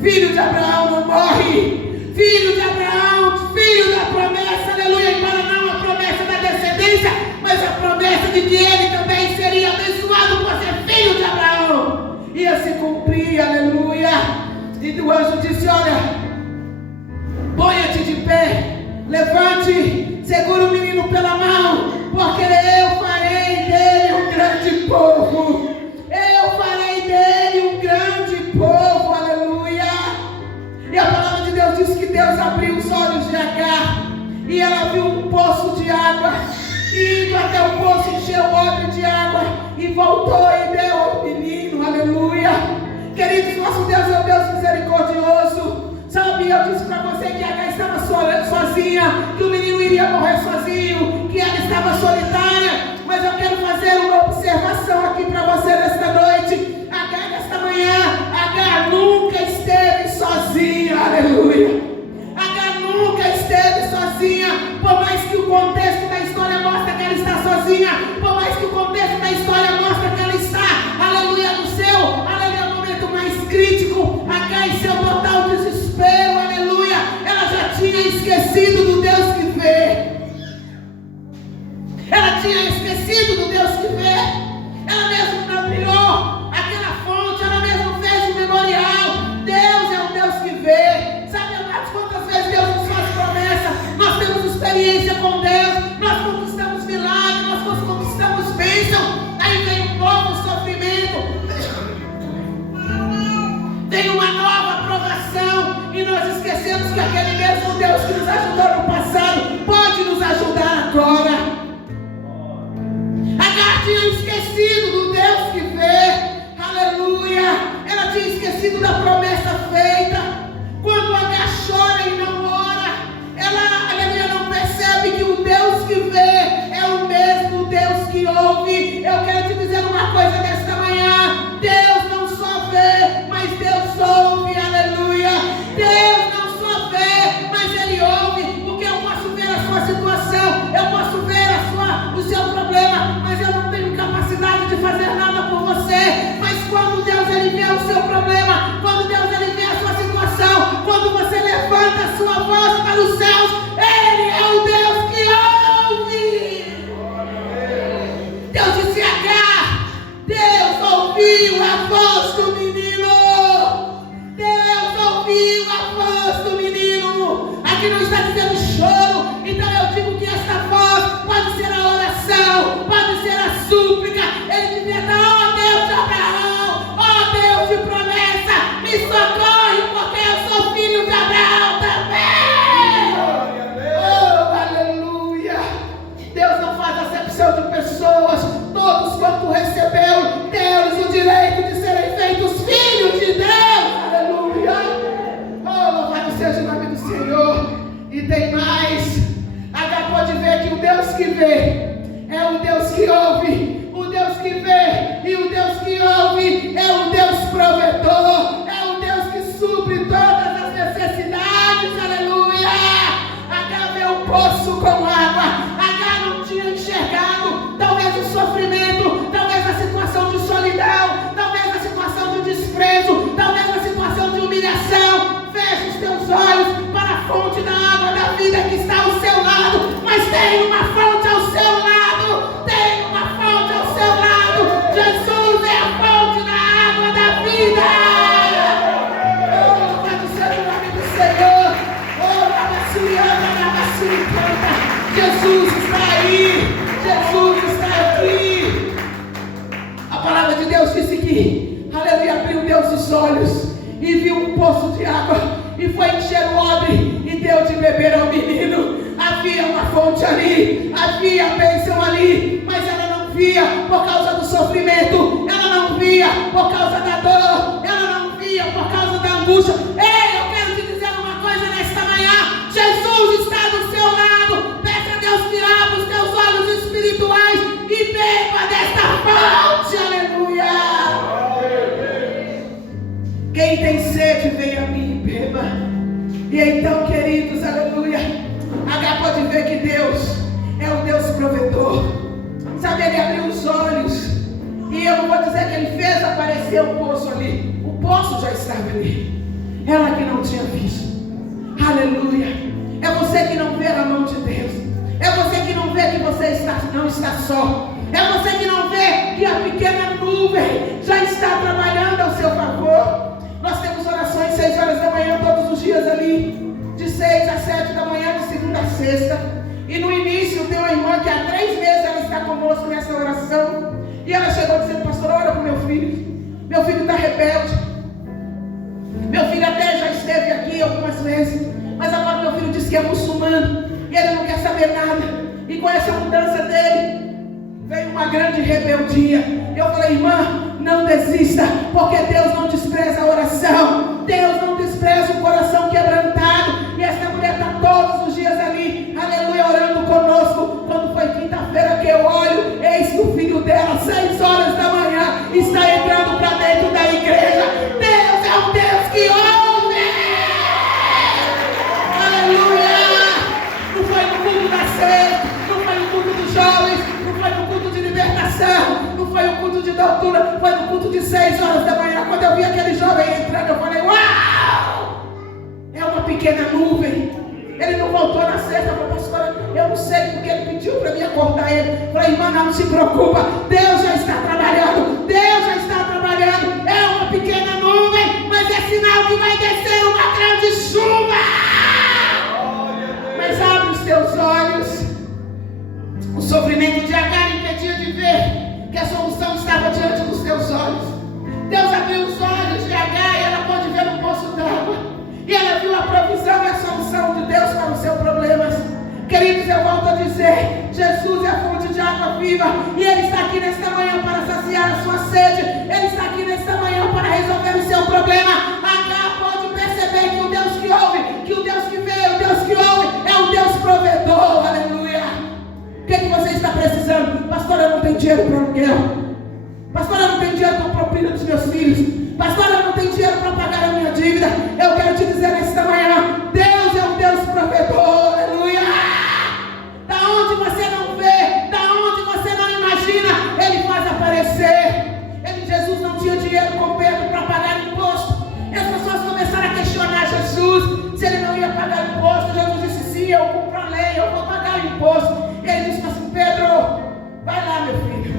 Filho de Abraão não morre. Filho de Abraão, filho da promessa, aleluia, embora não a promessa da descendência, mas a promessa de que ele também seria abençoado por ser filho de Abraão. Ia se cumprir, aleluia. E o anjo disse: olha, ponha-te de pé, levante, segura o menino pela mão, porque eu farei dele um grande povo. Eu farei dele um grande povo, aleluia. E a palavra de Deus diz que Deus abriu os olhos de Agar, e ela viu um poço de água, e indo até o poço encheu o odre de água, e voltou e deu ao menino, aleluia. Queridos, nosso Deus é um Deus misericordioso. Sabe, eu disse para você que Agar estava sozinha, que o menino iria morrer sozinho, que ela estava solitária, mas eu quero fazer uma observação aqui para você nesta noite. Agar, nesta manhã, Agar nunca esteve sozinha, aleluia. Agar nunca esteve sozinha, por mais que o contexto da história mostre que ela está sozinha, por mais que o contexto da história mostre que ela está, aleluia, no seu, aleluia, momento mais crítico. Agar, em seu total desespero, aleluia, ela já tinha esquecido do Deus que vê. Ela tinha esquecido do Deus que vê. Ela mesma abriu aquela fonte, ela mesma fez um memorial. Deus é um Deus que vê. Sabe, amados, quantas vezes Deus nos faz promessa? Nós temos experiência com Deus, nós conquistamos milagres, nós conquistamos bênção. Aí vem um novo sofrimento, vem uma nova aprovação, e nós esquecemos que aquele mesmo Deus que nos ajudou no passado pode nos ajudar agora. Agar tinha esquecido do Deus que vê, aleluia. Ela tinha esquecido esquecido da promessa feita. Quando H chora e não ora, ela não percebe que o Deus que vê é o mesmo Deus que ouve. Eu quero te dizer uma coisa nesta manhã: Deus não só vê, mas Deus ouve, aleluia. Deus não só vê, mas Ele ouve, porque eu posso ver a sua situação, eu posso ver o seu problema, mas eu não tenho capacidade de fazer nada por você. Mas quando Deus Ele vê o seu problema, quando Deus Ele vê a sua situação, quando você levanta a sua voz para os céus, Ele é o Deus que ouve. Deus disse a Agar, Deus ouviu a voz do menino. Deus ouviu a voz do menino. Aqui não está dizendo choro, então eu digo que esta voz pode ser a oração, pode ser a súplica. Ele devia estar: ó Deus de Abraão, ó Deus de promessa, me socorre, porque eu sou filho de Abraão também. Oh, aleluia. Deus não faz acepção de pessoas. Todos quanto recebeu, deu-lhes o direito de serem feitos filhos de Deus. Aleluia. Oh, louvado seja o nome do Senhor. E tem mais. Agora pode ver que o Deus que vê é o Deus que ouve. O Deus que vê e o Deus que ouve é o Deus provedor. É o Deus que supre todas as necessidades. Aleluia. Agora vê o poço com água. Agora não tinha enxergado talvez o sofrimento, talvez a situação de solidão, talvez a situação de desprezo, talvez a situação de humilhação. Feche os teus olhos para a fonte da água da vida que está ao seu lado. Mas tem uma fonte ao seu lado. Tem uma fonte ao seu lado. Jesus é a fonte da água da vida. Oh, louvado seja o nome do Senhor. Oh, Jesus está aí. Jesus está aqui. A palavra de Deus disse que, aleluia, abriu Deus os olhos e viu um poço de água, e foi encher o odre e deu de beber ao menino. Havia uma fonte ali, havia bênção ali, mas ela não via por causa do sofrimento, ela não via por causa da dor, ela não via por causa da angústia. Ei, eu quero te dizer uma coisa nesta manhã: Jesus está do seu lado. Peça a Deus que abra os teus olhos espirituais e beba desta fonte. Aleluia. Quem tem sede, venha a mim e beba. E então, queridos, aleluia, H pode ver que Deus é o Deus provedor. Sabe, Ele abriu os olhos, e eu não vou dizer que Ele fez aparecer o poço ali. O poço já estava ali. Ela que não tinha visto. Aleluia. É você que não vê a mão de Deus. É você que não vê que você não está só. É você que não vê que a pequena nuvem já está trabalhando ao seu favor. Nós temos orações 6 horas da manhã todos os dias ali, de 6 às 7 da manhã, de segunda a sexta. E no início tem uma irmã que há 3 meses ela está conosco nessa oração. E ela chegou dizendo: pastor, ora para o meu filho. Meu filho está rebelde. Meu filho até já esteve aqui algumas vezes, mas agora meu filho diz que é muçulmano e ele não quer saber nada. E com essa mudança dele veio uma grande rebeldia. Eu falei: irmã, não desista, porque Deus não despreza a oração. Deus não despreza o coração quebrantado. E essa mulher está todos os dias ali, aleluia, orando conosco. Quando foi quinta-feira que eu olho, eis que o filho dela, 6 horas da manhã, está entrando para dentro da igreja. Deus é um Deus que ouve. Aleluia. Não foi no culto da ceia, não foi no culto dos jovens, não foi no culto de libertação, não foi no culto de doutrina, foi no culto de 6 horas da manhã. Quando eu vi aquele jovem entrando, eu falei: uau! É uma pequena nuvem. Ele não voltou na sexta, falou: pastora, eu não sei porque ele pediu para mim acordar ele. Eu falei: irmã, não se preocupa, Deus já está trabalhando, Deus já está trabalhando. É uma pequena nuvem, mas é sinal que vai descer uma grande chuva. Mas abre os teus olhos. O sofrimento de Agar impedia de ver que a solução estava diante dos teus olhos. Deus abriu os olhos de Agar e ela pôde ver um poço d'água. E ela viu a provisão e a solução de Deus para os seus problemas. Queridos, eu volto a dizer: Jesus é a fonte de água viva. E Ele está aqui nesta manhã para saciar a sua sede. Ele está aqui nesta manhã para resolver o seu problema. aluguel. Pastor, eu não tenho dinheiro para propina dos meus filhos. Pastor, eu não tenho dinheiro para pagar a minha dívida. Eu quero te dizer nesta manhã, Deus é um Deus provedor, aleluia. Da onde você não vê, da onde você não imagina, Ele faz aparecer. Jesus não tinha dinheiro com Pedro para pagar imposto. E as pessoas começaram a questionar Jesus se ele não ia pagar imposto. Jesus disse: sim, eu cumpro a lei, eu vou pagar o imposto. E ele disse assim: Pedro, vai lá, meu filho,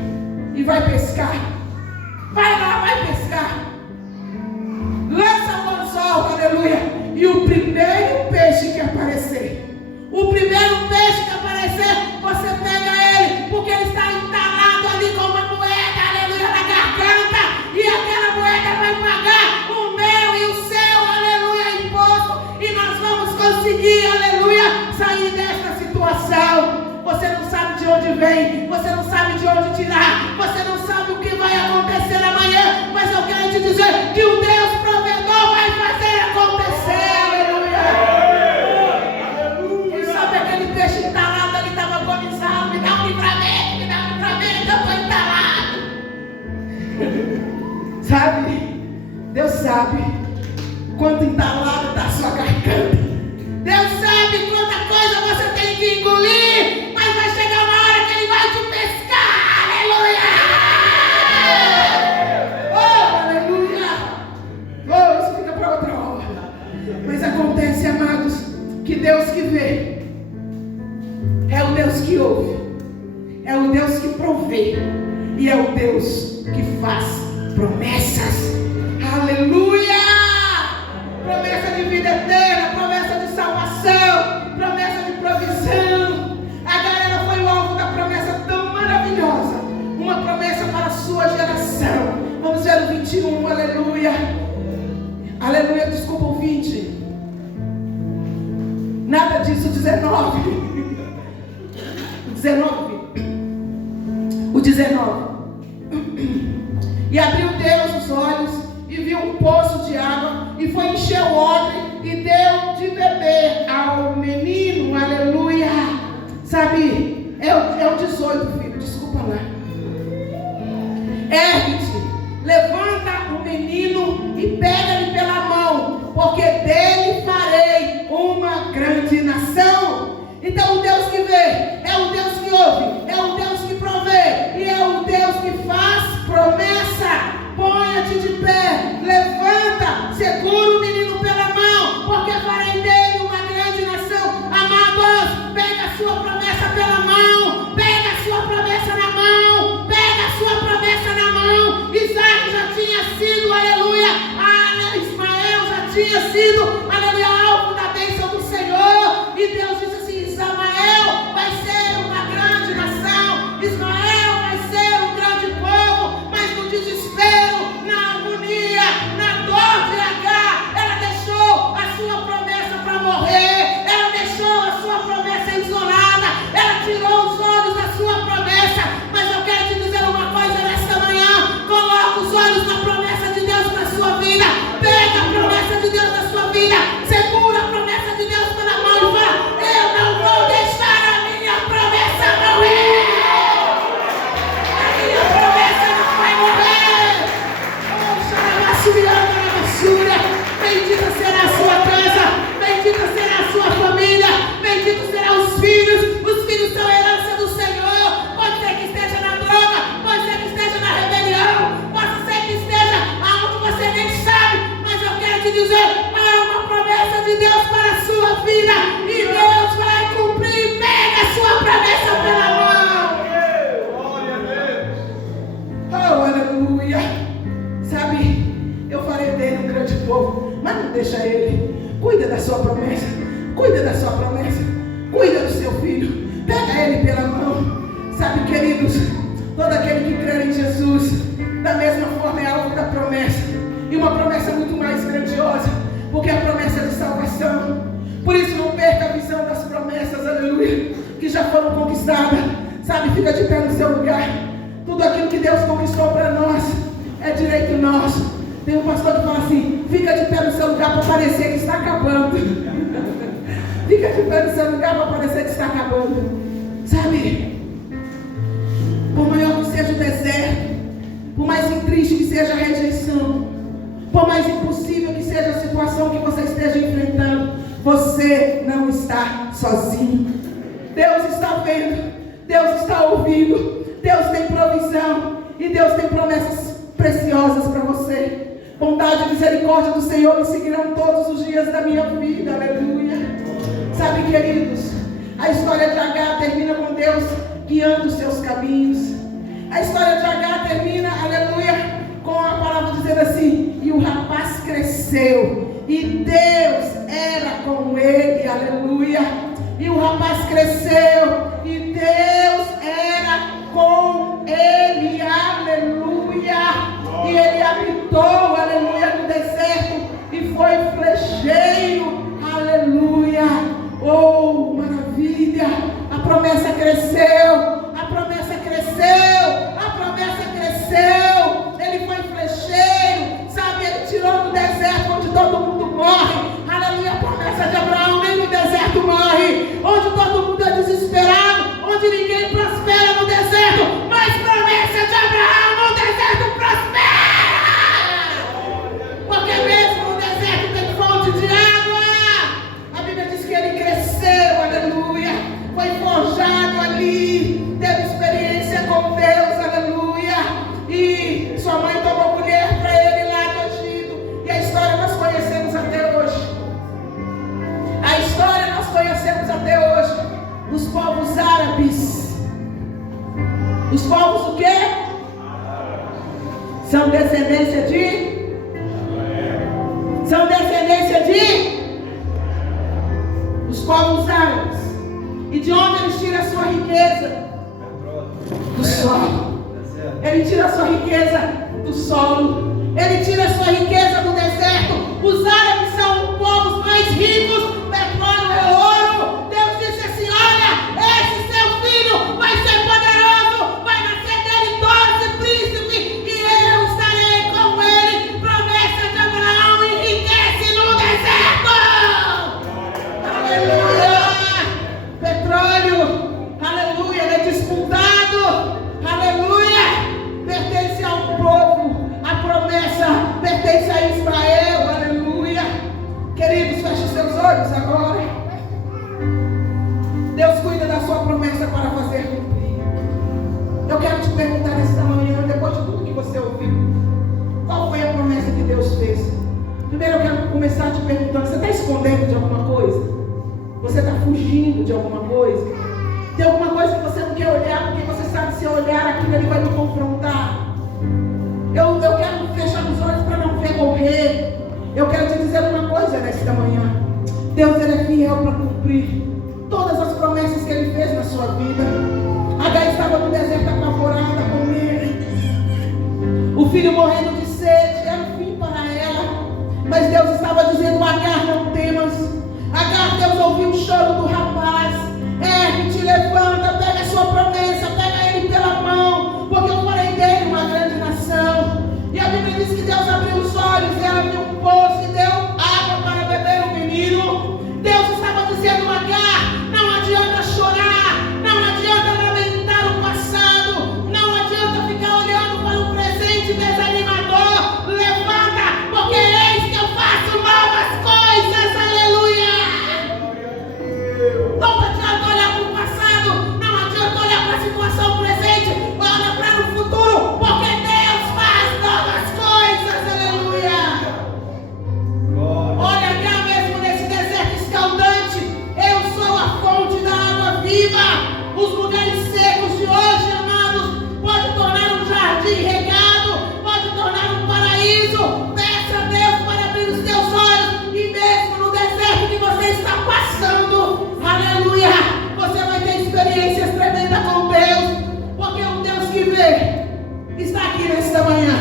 e vai pescar. Vai lá, vai pescar. Lança o anzol, aleluia. E o primeiro peixe que aparecer, o primeiro peixe que aparecer, você pega ele, porque ele está entalado ali com uma moeda, aleluia, na garganta. E aquela moeda vai pagar o meu e o seu, aleluia, imposto. E nós vamos conseguir, aleluia, sair dessa situação. Você não sabe de onde vem, você não sabe de onde tirar, você não sabe o que vai acontecer amanhã, mas eu quero te dizer que o Deus provedor vai fazer acontecer, aleluia. Quem sabe aquele peixe entalado ali estava agonizado: me dá um livramento, eu estou entalado. Sabe, Deus sabe quanto entalado está a sua garganta. Deus sabe quanta coisa você tem que engolir, mas vai chegar uma hora que Ele vai te pescar, aleluia. Oh, aleluia. Oh, isso fica para outra hora. Mas acontece, amados, que Deus que vê é o Deus que ouve, é o Deus que provê e é o Deus que faz promessas, aleluia. Promessa de vida eterna, promessa de salvação, promessa de provisão. A galera foi o alvo da promessa tão maravilhosa, uma promessa para a sua geração. Vamos ver o 21, aleluia. Aleluia, desculpa o 20. Nada disso, 19. O 19. E abriu Deus os olhos e viu um poço de água, e foi encher o odre e deu de beber ao menino, aleluia. Sabe, é o 18, filho, desculpa lá. Ergue-te, levanta o menino e pega-lhe pela mão, porque dele farei uma grande nação. Então o Deus que vê, é o Deus que ouve, é o Deus que provê, e é o Deus que faz promessa. Ponha-te de pé, levanta, segura o menino pela mão, porque farei dele uma grande nação. Amados, pega a sua promessa pela mão, pega a sua promessa na mão, pega a sua promessa na mão. Isaac já tinha sido, aleluia, Ismael já tinha sido, aleluia, alvo da bênção do Senhor. E Deus disse assim: Ismael vai ser uma grande nação, Ismael vai ser um grande povo. Mas no desespero, na agonia, na dor de Agar, ela deixou a sua promessa para morrer, ela deixou a sua promessa isolada, ela tirou os olhos da sua promessa. Mas eu quero te dizer uma coisa nesta manhã: coloca os olhos na promessa de Deus na sua vida, pega a promessa de Deus na sua vida, segura a promessa de Deus pela mão e fala: eu não vou deixar a minha promessa morrer. A minha promessa não vai morrer. Bendita será a sua casa, bendita será a sua família, bendito serão os filhos são herança do Senhor. Pode ser que esteja na droga, pode ser que esteja na rebelião, pode ser que esteja aonde você nem sabe, mas eu quero te dizer: há uma promessa de Deus para a sua vida, e Deus vai cumprir. Pega a sua promessa pela mão. Glória a Deus. Oh, aleluia. Sabe, eu farei dele um grande povo, mas não deixa ele. Cuida da sua promessa, cuida da sua promessa, cuida do seu filho, pega ele pela mão. Sabe, queridos, todo aquele que crer em Jesus, da mesma forma é alvo da promessa, e uma promessa muito mais grandiosa, porque é a promessa de salvação. Por isso não perca a visão das promessas, aleluia, que já foram conquistadas. Sabe, fica de pé no seu lugar. Tudo aquilo que Deus conquistou para nós é direito nosso. Tem um pastor que fala assim: fica de pé no seu lugar para parecer que está acabando. Fica de pé no seu lugar para parecer que está acabando. Sabe, Por maior que seja o deserto, por mais triste que seja a rejeição, por mais impossível que seja a situação que você esteja enfrentando, você não está sozinho. Deus está vendo, Deus está ouvindo, Deus tem provisão e Deus tem promessas preciosas para você. Bondade e misericórdia do Senhor me seguirão todos os dias da minha vida, aleluia. Sabe, queridos, a história de Agar termina com Deus guiando os seus caminhos. A história de Agar termina, aleluia, com a palavra dizendo assim: e o rapaz cresceu, e Deus era com ele, aleluia. E o rapaz cresceu, e Deus era com ele, aleluia. E ele habitou, aleluia, no deserto, e foi flecheiro, aleluia. Oh, maravilha! A promessa cresceu, a promessa cresceu, a promessa cresceu. Ele foi flecheiro, sabe? Ele tirou do deserto onde todo mundo morre, aleluia. A promessa de Abraão nem no deserto morre, onde todo mundo é desesperado, onde ninguém prospera no deserto, mas promessa de Abraão no deserto prospera. Porque mesmo no deserto tem fonte de água. A Bíblia diz que ele cresceu, aleluia. Foi forjado ali, teve experiência com Deus, aleluia. E sua mãe tomou mulher para ele lá do Egito. E a história nós conhecemos até hoje. A história nós conhecemos até hoje. Os povos árabes. Os povos o quê? São descendência de? São descendência de? Os povos árabes. E de onde eles tiram a sua riqueza? Do solo. Ele tira a sua riqueza do solo. Ele tira a sua riqueza do deserto. Os árabes são os povos mais ricos. Petróleo é ouro. Deus disse assim: olha, esse seu filho vai ser poderoso. Vai nascer dele 12 príncipes. E eu estarei com ele. Promessa de Abraão enriquece no deserto. Aleluia. Petróleo, aleluia, ele é disputado, aleluia, pertence a um povo, a promessa pertence a Israel, aleluia. Queridos, feche seus olhos agora. Deus cuida da sua promessa para fazer cumprir. Eu quero te perguntar nesta manhã, depois de tudo que você ouviu, qual foi a promessa que Deus fez? Primeiro eu quero começar te perguntando: você está escondendo de alguma coisa? Você está fugindo de alguma coisa? Tem alguma coisa que você não quer olhar, porque você sabe que se eu olhar aquilo ele vai me confrontar. Eu quero fechar os olhos para não ver morrer. Eu quero te dizer uma coisa nesta manhã: Deus, ele é fiel para cumprir todas as promessas que ele fez na sua vida. Agar estava no deserto apavorada com ele, o filho morrendo de sede, era o fim para ela. Mas Deus estava dizendo: Agar, não temas. Agar, Deus ouviu o choro do rapaz. Ergue-te, levanta, pega a sua promessa, pega ele pela mão, porque eu farei dele uma grande nação. E a Bíblia diz que Deus abriu os olhos, ela viu um poço e deu água para beber o menino. Deus estava dizendo: Agar, não adianta chorar, não adianta lamentar o passado, não adianta ficar olhando para o presente desanimador. Levanta, porque eis que eu faço novas coisas, aleluia. Não adianta olhar para o passado, não adianta olhar para a situação presente, olha para o futuro, porque Deus faz novas coisas, aleluia. Olha cá, mesmo nesse deserto escaldante, eu sou a fonte da água viva. Os lugares secos de hoje, amados, pode tornar um jardim regado, pode tornar um paraíso. Peça a Deus para abrir os teus olhos, e mesmo no deserto que você está passando, aleluia, você vai ter experiências tremendas com Deus, porque o Deus que vê está aqui nesta manhã.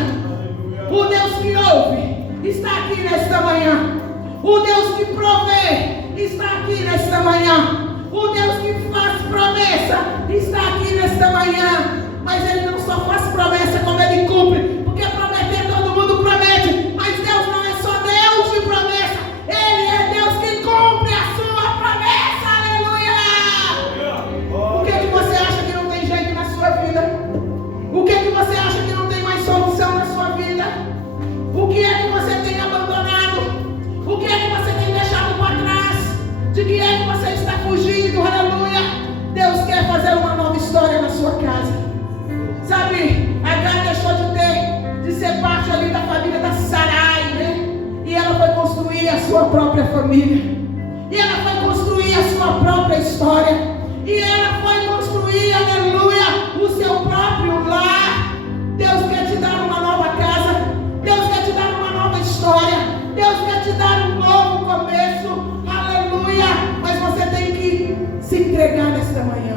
O Deus que ouve está aqui nesta manhã. O Deus que provê está aqui nesta manhã. O Deus que faz promessa está aqui nesta manhã. Mas Ele não só faz promessa, como Ele cumpre. Porque prometer todo mundo promete, mas Deus não é só Deus de promessa, Ele é Deus que cumpre a sua promessa, aleluia. Por que você acha que não tem jeito na sua vida? própria família. E ela foi construir a sua própria história. E ela foi construir, aleluia, o seu próprio lar. Deus quer te dar uma nova casa. Deus quer te dar uma nova história. Deus quer te dar um novo começo. Aleluia. Mas você tem que se entregar nesta manhã.